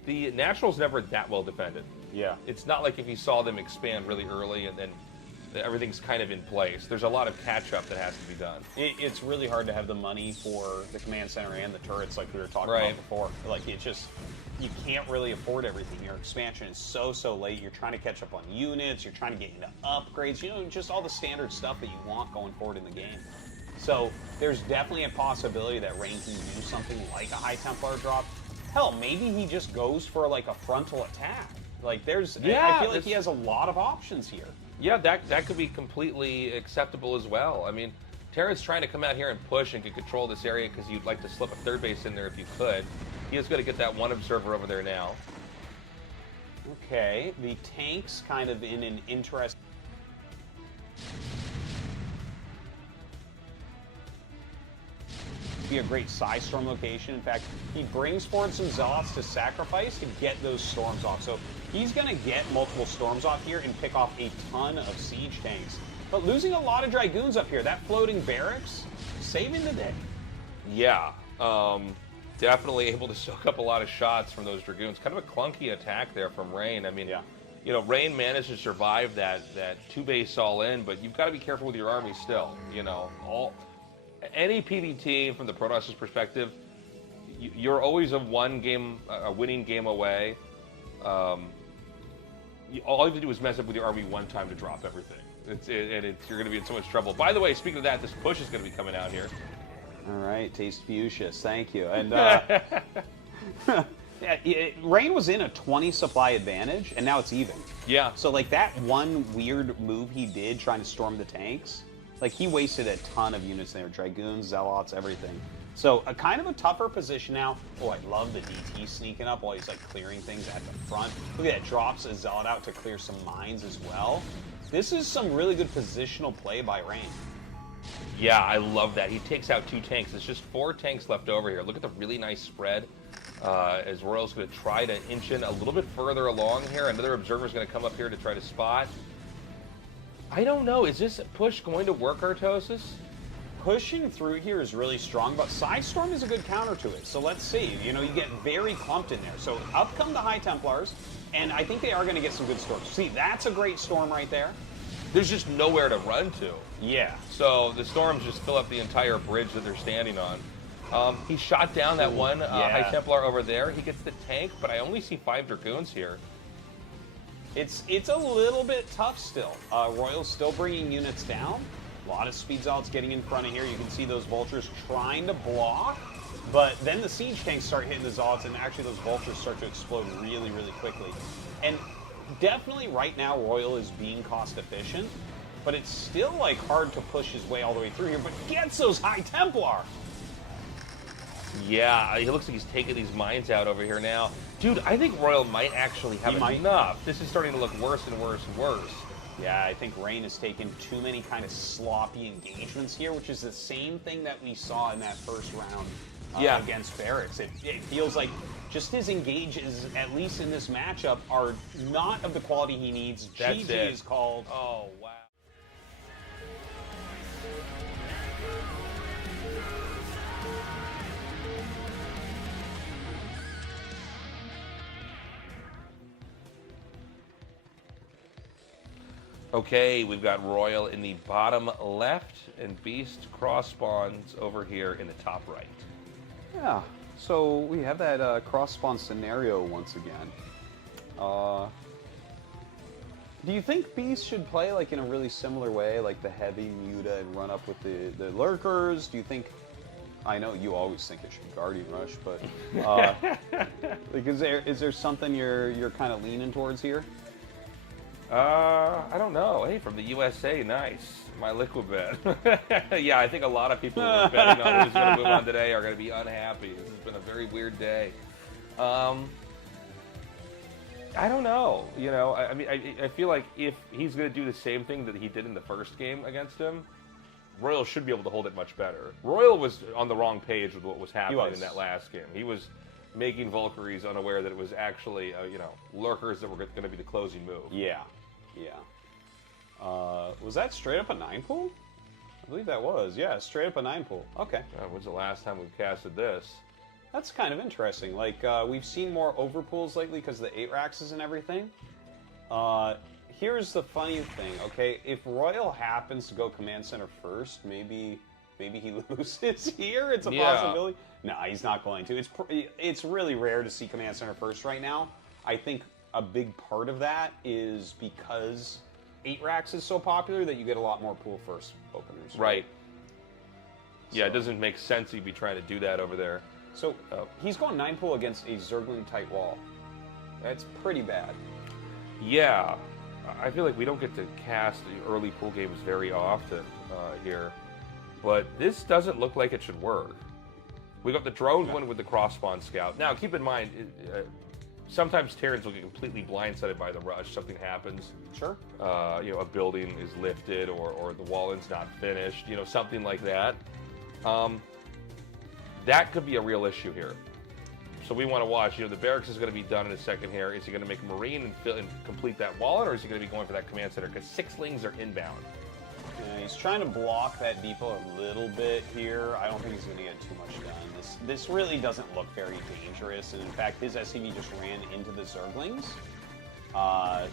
the Natural's never that well defended. Yeah. It's not like if you saw them expand really early and then everything's kind of in place. There's a lot of catch-up that has to be done. It's really hard to have the money for the command center and the turrets like we were talking Right. about before. Like, it's just, you can't really afford everything. Your expansion is so late. You're trying to catch up on units. You're trying to get into upgrades. You know, just all the standard stuff that you want going forward in the game. So there's definitely a possibility that Rain can do something like a High Templar drop. Hell, maybe he just goes for like a frontal attack. Like, I feel like he has a lot of options here. Yeah, that could be completely acceptable as well. I mean, Terran's trying to come out here and push and can control this area because you'd like to slip a 3rd base in there if you could. He is going to get that 1 observer over there now. Okay, the tank's kind of in an interesting... Be a great side storm location. In fact, he brings forward some Zealots to sacrifice to get those storms off. So he's going to get multiple storms off here and pick off a ton of siege tanks. But losing a lot of Dragoons up here, that floating barracks, saving the day. Yeah, definitely able to soak up a lot of shots from those Dragoons. Kind of a clunky attack there from Rain. I mean, Yeah. You know, Rain managed to survive that 2 base all in, but you've got to be careful with your army still. You know, any PvT from the Protoss' perspective, you're always a winning game away. All you have to do is mess up with your army one time to drop everything. you're going to be in so much trouble. By the way, speaking of that, this push is going to be coming out here. All right, Taste Fuchsias, thank you. And Rain was in a 20 supply advantage, and now it's even. Yeah. So, like, that one weird move he did trying to storm the tanks, like, he wasted a ton of units there. Dragoons, Zealots, everything. So, a kind of a tougher position now. Oh, I love the DT sneaking up while he's, like, clearing things at the front. Look at that, drops a Zealot out to clear some mines as well. This is some really good positional play by Rain. Yeah, I love that. He takes out 2 tanks. It's just 4 tanks left over here. Look at the really nice spread. As Royal's going to try to inch in a little bit further along here. Another observer's going to come up here to try to spot. I don't know. Is this push going to work, Artosis? Pushing through here is really strong, but Sidestorm is a good counter to it. So let's see. You know, you get very clumped in there. So up come the High Templars, and I think they are going to get some good storms. See, that's a great storm right there. There's just nowhere to run to. Yeah. So the storms just fill up the entire bridge that they're standing on. He shot down that one High Templar over there. He gets the tank, but I only see 5 Dragoons here. It's a little bit tough still. Royal's still bringing units down. A lot of speed zealots getting in front of here. You can see those vultures trying to block, but then the siege tanks start hitting the zealots, and actually those vultures start to explode really, really quickly. And definitely right now Royal is being cost efficient, but it's still like hard to push his way all the way through here, but gets those High Templar. Yeah, he looks like he's taking these mines out over here now. Dude, I think Royal might actually have enough. This is starting to look worse and worse and worse. Yeah, I think Rain has taken too many kind of sloppy engagements here, which is the same thing that we saw in that first round against Barracks. It feels like just his engages, at least in this matchup, are not of the quality he needs. That's GG it. is called. Oh, wow. Okay, we've got Royal in the bottom left and Beast cross spawns over here in the top right. Yeah, so we have that cross-spawn scenario once again. Do you think Beast should play like in a really similar way, like the heavy Muta and run up with the lurkers? Do you think... I know you always think it should be Guardian Rush, but like, is there something you're kind of leaning towards here? I don't know. Hey, from the USA, nice. My liquid bet. Yeah, I think a lot of people who are betting on who's going to move on today are going to be unhappy. This has been a very weird day. I don't know. You know, I mean, I feel like if he's going to do the same thing that he did in the first game against him, Royal should be able to hold it much better. Royal was on the wrong page with what was happening in that last game. He was making Valkyries unaware that it was actually, you know, lurkers that were going to be the closing move. Yeah. Yeah. Was that straight up a 9-pool? I believe that was. Yeah, straight up a 9-pool. Okay. When's the last time we've casted this? That's kind of interesting. Like, we've seen more overpools lately because of the 8-Raxes and everything. Here's the funny thing, okay? If Royal happens to go Command Center first, maybe he loses here. It's a possibility. No, he's not going to. It's really rare to see Command Center first right now. I think a big part of that is because 8-Rax is so popular that you get a lot more pool first openers. Right. Yeah, it doesn't make sense he'd be trying to do that over there. So he's going 9-pool against a Zergling tight wall. That's pretty bad. Yeah. I feel like we don't get to cast the early pool games very often here. But this doesn't look like it should work. We got the drone going with the cross-spawn scout. Now, keep in mind, sometimes Terrans will get completely blindsided by the rush. Something happens. Sure. You know, a building is lifted or the wall-in's not finished. You know, something like that. That could be a real issue here. So we want to watch. You know, the barracks is going to be done in a second here. Is he going to make a Marine and complete that wall-in, or is he going to be going for that command center? Because 6-lings are inbound. Yeah, he's trying to block that depot a little bit here. I don't think he's going to get too much done. This really doesn't look very dangerous, and in fact, his SCV just ran into the Zerglings.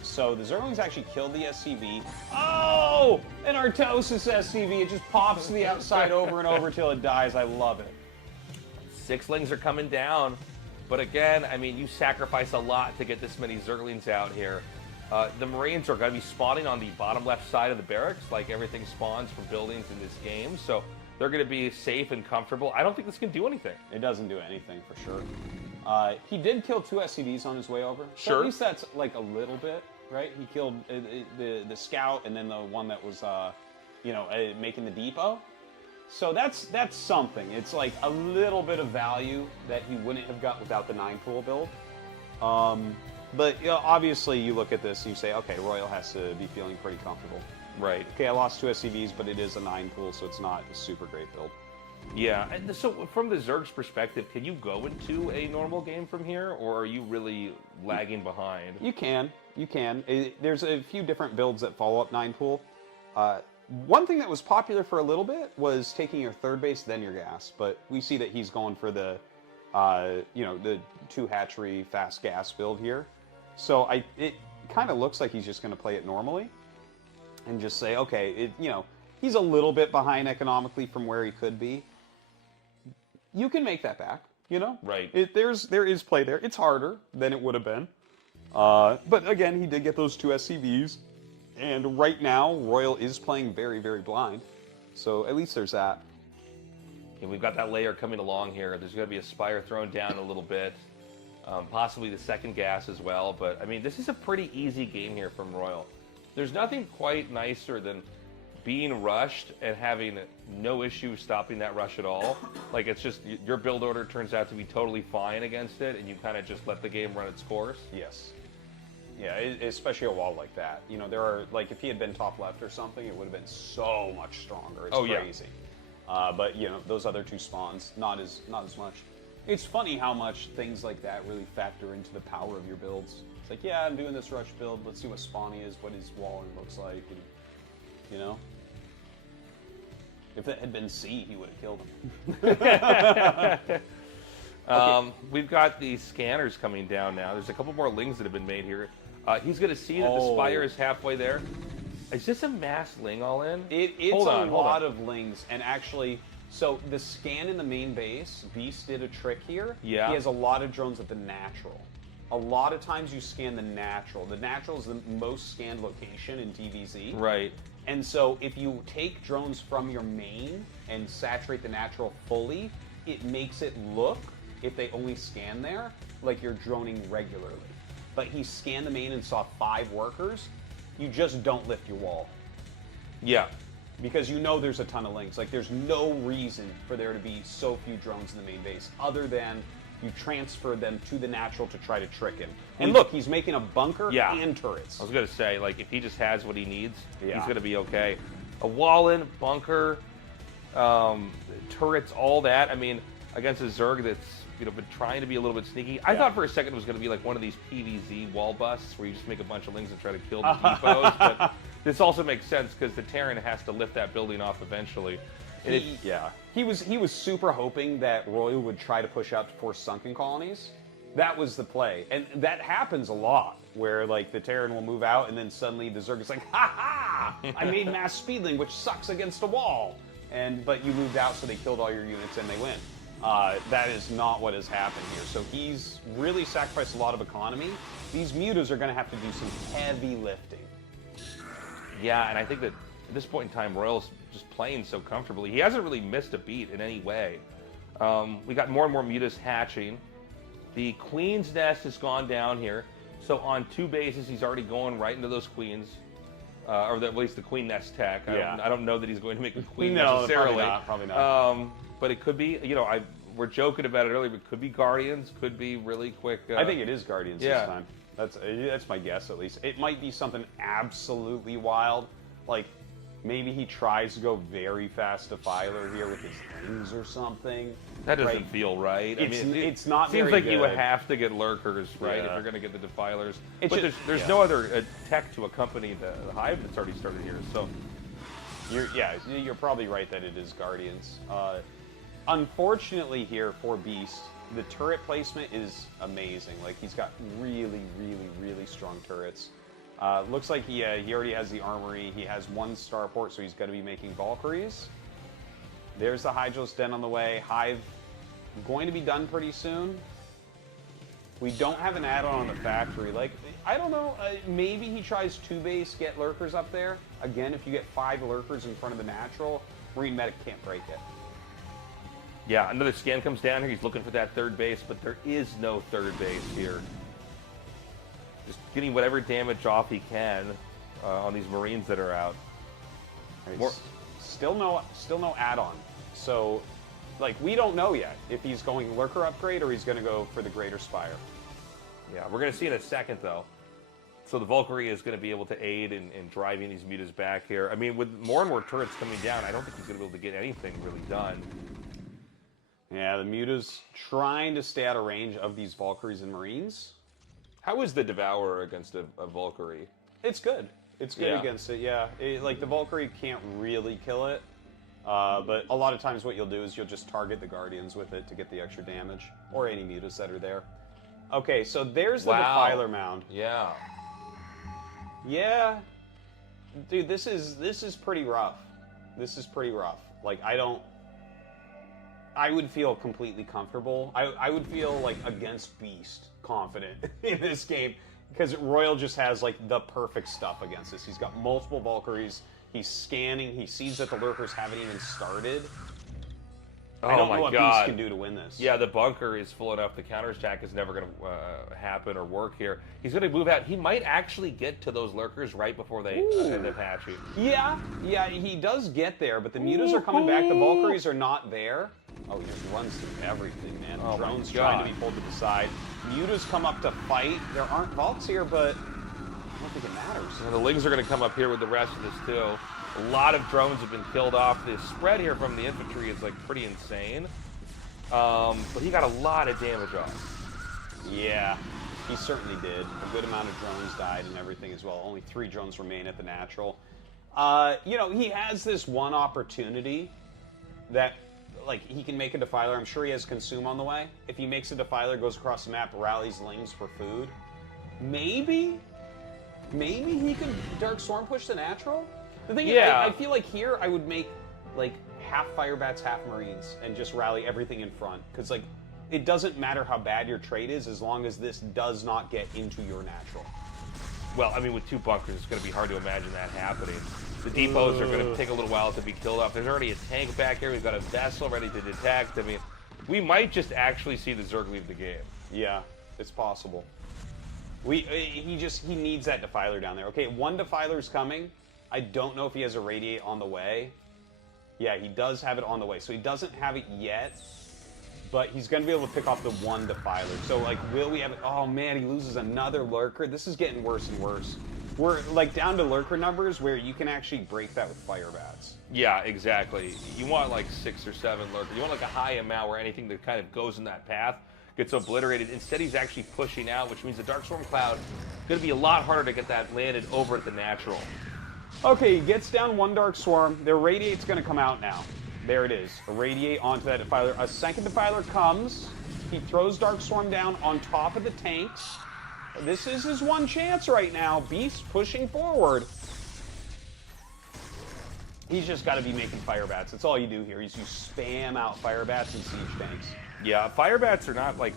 So the Zerglings actually killed the SCV. Oh! An Artosis SCV. It just pops to the outside over and over till it dies. I love it. 6-lings are coming down. But again, I mean, you sacrifice a lot to get this many Zerglings out here. The Marines are going to be spawning on the bottom left side of the barracks, like everything spawns from buildings in this game. So they're going to be safe and comfortable. I don't think this can do anything. It doesn't do anything for sure. He did kill 2 SCVs on his way over. So Sure. at least that's like a little bit, right? He killed the scout and then the one that was, making the depot. So that's something. It's like a little bit of value that he wouldn't have got without the 9-pool build. But obviously you look at this and you say, okay, Royal has to be feeling pretty comfortable. Right. Okay, I lost 2 SCVs, but it is a 9-pool, so it's not a super great build. Yeah. And so from the Zerg's perspective, can you go into a normal game from here, or are you really lagging behind? You can. There's a few different builds that follow up 9-pool. One thing that was popular for a little bit was taking your third base, then your gas. But we see that he's going for the 2 hatchery fast gas build here. So it kind of looks like he's just going to play it normally and just say, okay, he's a little bit behind economically from where he could be. You can make that back, Right. There is play there. It's harder than it would have been. But again, he did get those 2 SCVs. And right now, Royal is playing very, very blind. So at least there's that. And we've got that layer coming along here. There's going to be a Spire thrown down a little bit. Possibly the second gas as well. But, I mean, this is a pretty easy game here from Royal. There's nothing quite nicer than being rushed and having no issue stopping that rush at all. Like, it's just your build order turns out to be totally fine against it, and you kind of just let the game run its course. Yes. Yeah, especially a wall like that. There are, like, if he had been top left or something, it would have been so much stronger. It's crazy. Yeah. But, those other 2 spawns, not as much. It's funny how much things like that really factor into the power of your builds. It's like, yeah, I'm doing this rush build. Let's see what spawn he is, what his walling looks like. And, if that had been C, he would have killed him. We've got the scanners coming down now. There's a couple more lings that have been made here. He's going to see that the Spire is halfway there. Is this a mass ling all in? It's a lot of lings, and actually, so the scan in the main base, Beast did a trick here. Yeah. He has a lot of drones at the natural. A lot of times you scan the natural. The natural is the most scanned location in DBZ. Right. And so if you take drones from your main and saturate the natural fully, it makes it look, if they only scan there, like you're droning regularly. But he scanned the main and saw 5 workers, you just don't lift your wall. Yeah. Because there's a ton of links. Like, there's no reason for there to be so few drones in the main base, other than you transfer them to the natural to try to trick him. And look, he's making a bunker and turrets. I was going to say, like, if he just has what he needs, Yeah. he's going to be okay. A wall in, bunker, turrets, all that. I mean, against a Zerg that's been trying to be a little bit sneaky. I thought for a second it was going to be like one of these PvZ wall busts where you just make a bunch of lings and try to kill the depots. But this also makes sense because the Terran has to lift that building off eventually. And He was super hoping that Royal would try to push out to force sunken colonies. That was the play, and that happens a lot. Where like the Terran will move out, and then suddenly the Zerg is like, "Ha ha! I made mass speedling, which sucks against a wall." But you moved out, so they killed all your units and they win. That is not what has happened here. So he's really sacrificed a lot of economy. These mutas are going to have to do some heavy lifting. Yeah, and I think that at this point in time, Royal's just playing so comfortably. He hasn't really missed a beat in any way. We got more and more mutas hatching. The Queen's Nest has gone down here. So on 2 bases, he's already going right into those queens. Or at least the Queen Nest tech. I don't know that he's going to make a queen necessarily. Probably not. But it could be, we're joking about it earlier, but it could be Guardians, could be really quick. I think it is Guardians this time. That's my guess, at least. It might be something absolutely wild, like maybe he tries to go very fast Defiler here with his things or something. That doesn't feel right. It's not seems very like good. You have to get lurkers, right, if Yeah. you're going to get the Defilers. It's But just- there's no other tech to accompany the Hive that's already started here. So You're probably right that it is Guardians. Unfortunately here for Beast, the turret placement is amazing. Like, he's got really, really, really strong turrets. Looks like he already has the armory. He has 1 starport, so he's going to be making Valkyries. There's the Hydros Den on the way. Hive going to be done pretty soon. We don't have an add-on on the factory. Like, I don't know, maybe he tries 2-base, get lurkers up there. Again, if you get 5 lurkers in front of the natural, Marine Medic can't break it. Yeah, another scan comes down here. He's looking for that third base, but there is no third base here. Just getting whatever damage off he can on these Marines that are out. Still no add-on. So, like, we don't know yet if he's going lurker upgrade or he's going to go for the greater spire. Yeah, we're going to see in a second, though. So the Valkyrie is going to be able to aid in driving these mutas back here. I mean, with more and more turrets coming down, I don't think he's going to be able to get anything really done. Yeah, the muta's trying to stay out of range of these Valkyries and Marines. How is the Devourer against a Valkyrie? It's good. It's good against it, yeah. Like, the Valkyrie can't really kill it. But a lot of times what you'll do is you'll just target the Guardians with it to get the extra damage. Or any mutas that are there. Okay, so there's the Defiler Mound. Yeah. Yeah. Dude, this is pretty rough. This is pretty rough. Like, I would feel completely comfortable. I would feel, like, against Beast confident in this game. Because Royal just has, like, the perfect stuff against this. He's got multiple Valkyries. He's scanning. He sees that the lurkers haven't even started. I don't know what Beast can do to win this. Yeah, the bunker is full enough. The counterattack is never going to happen or work here. He's going to move out. He might actually get to those lurkers right before they end up hatching. Yeah, he does get there, but the mutas are coming back. The Valkyries are not there. Oh, he just runs through everything, man. Oh, Drones trying to be pulled to the side. Mutas come up to fight. There aren't Valks here, but I don't think it matters. And the Lings are going to come up here with the rest of this, too. A lot of drones have been killed off. The spread here from the infantry is, like, pretty insane. But he got a lot of damage off. Yeah, he certainly did. A good amount of drones died and everything as well. Only 3 drones remain at the natural. You know, he has this one opportunity that, like, he can make a Defiler. I'm sure he has Consume on the way. If he makes a Defiler, goes across the map, rallies Lings for food, maybe he could Dark Storm push the natural? The thing is, I feel like here I would make, like, half Firebats, half Marines, and just rally everything in front. Because, like, it doesn't matter how bad your trade is as long as this does not get into your natural. Well, I mean, with 2 bunkers, it's going to be hard to imagine that happening. The depots are going to take a little while to be killed off. There's already a tank back here. We've got a vessel ready to detect. I mean, we might just actually see the Zerg leave the game. Yeah, it's possible. He needs that Defiler down there. Okay, 1 Defiler's coming. I don't know if he has a Radiate on the way. Yeah, he does have it on the way. So he doesn't have it yet, but he's going to be able to pick off the 1 Defiler. So, like, will we have it? Oh, man, he loses another Lurker. This is getting worse and worse. We're, like, down to Lurker numbers where you can actually break that with Firebats. Yeah, exactly. You want, like, 6 or 7 Lurkers. You want, like, a high amount where anything that kind of goes in that path gets obliterated. Instead, he's actually pushing out, which means the Dark Storm Cloud is going to be a lot harder to get that landed over at the natural. Okay, he gets down 1 Dark Swarm. Their Radiate's going to come out now. There it is. A Radiate onto that Defiler. A second Defiler comes. He throws Dark Swarm down on top of the tanks. This is his one chance right now. Beast pushing forward. He's just got to be making Firebats. That's all you do here. Is you spam out Firebats and Siege tanks. Yeah, Firebats are not, like,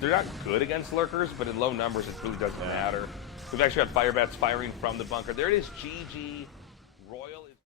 they're not good against Lurkers, but in low numbers it really doesn't matter. We've actually got Firebats firing from the bunker. There it is, GG.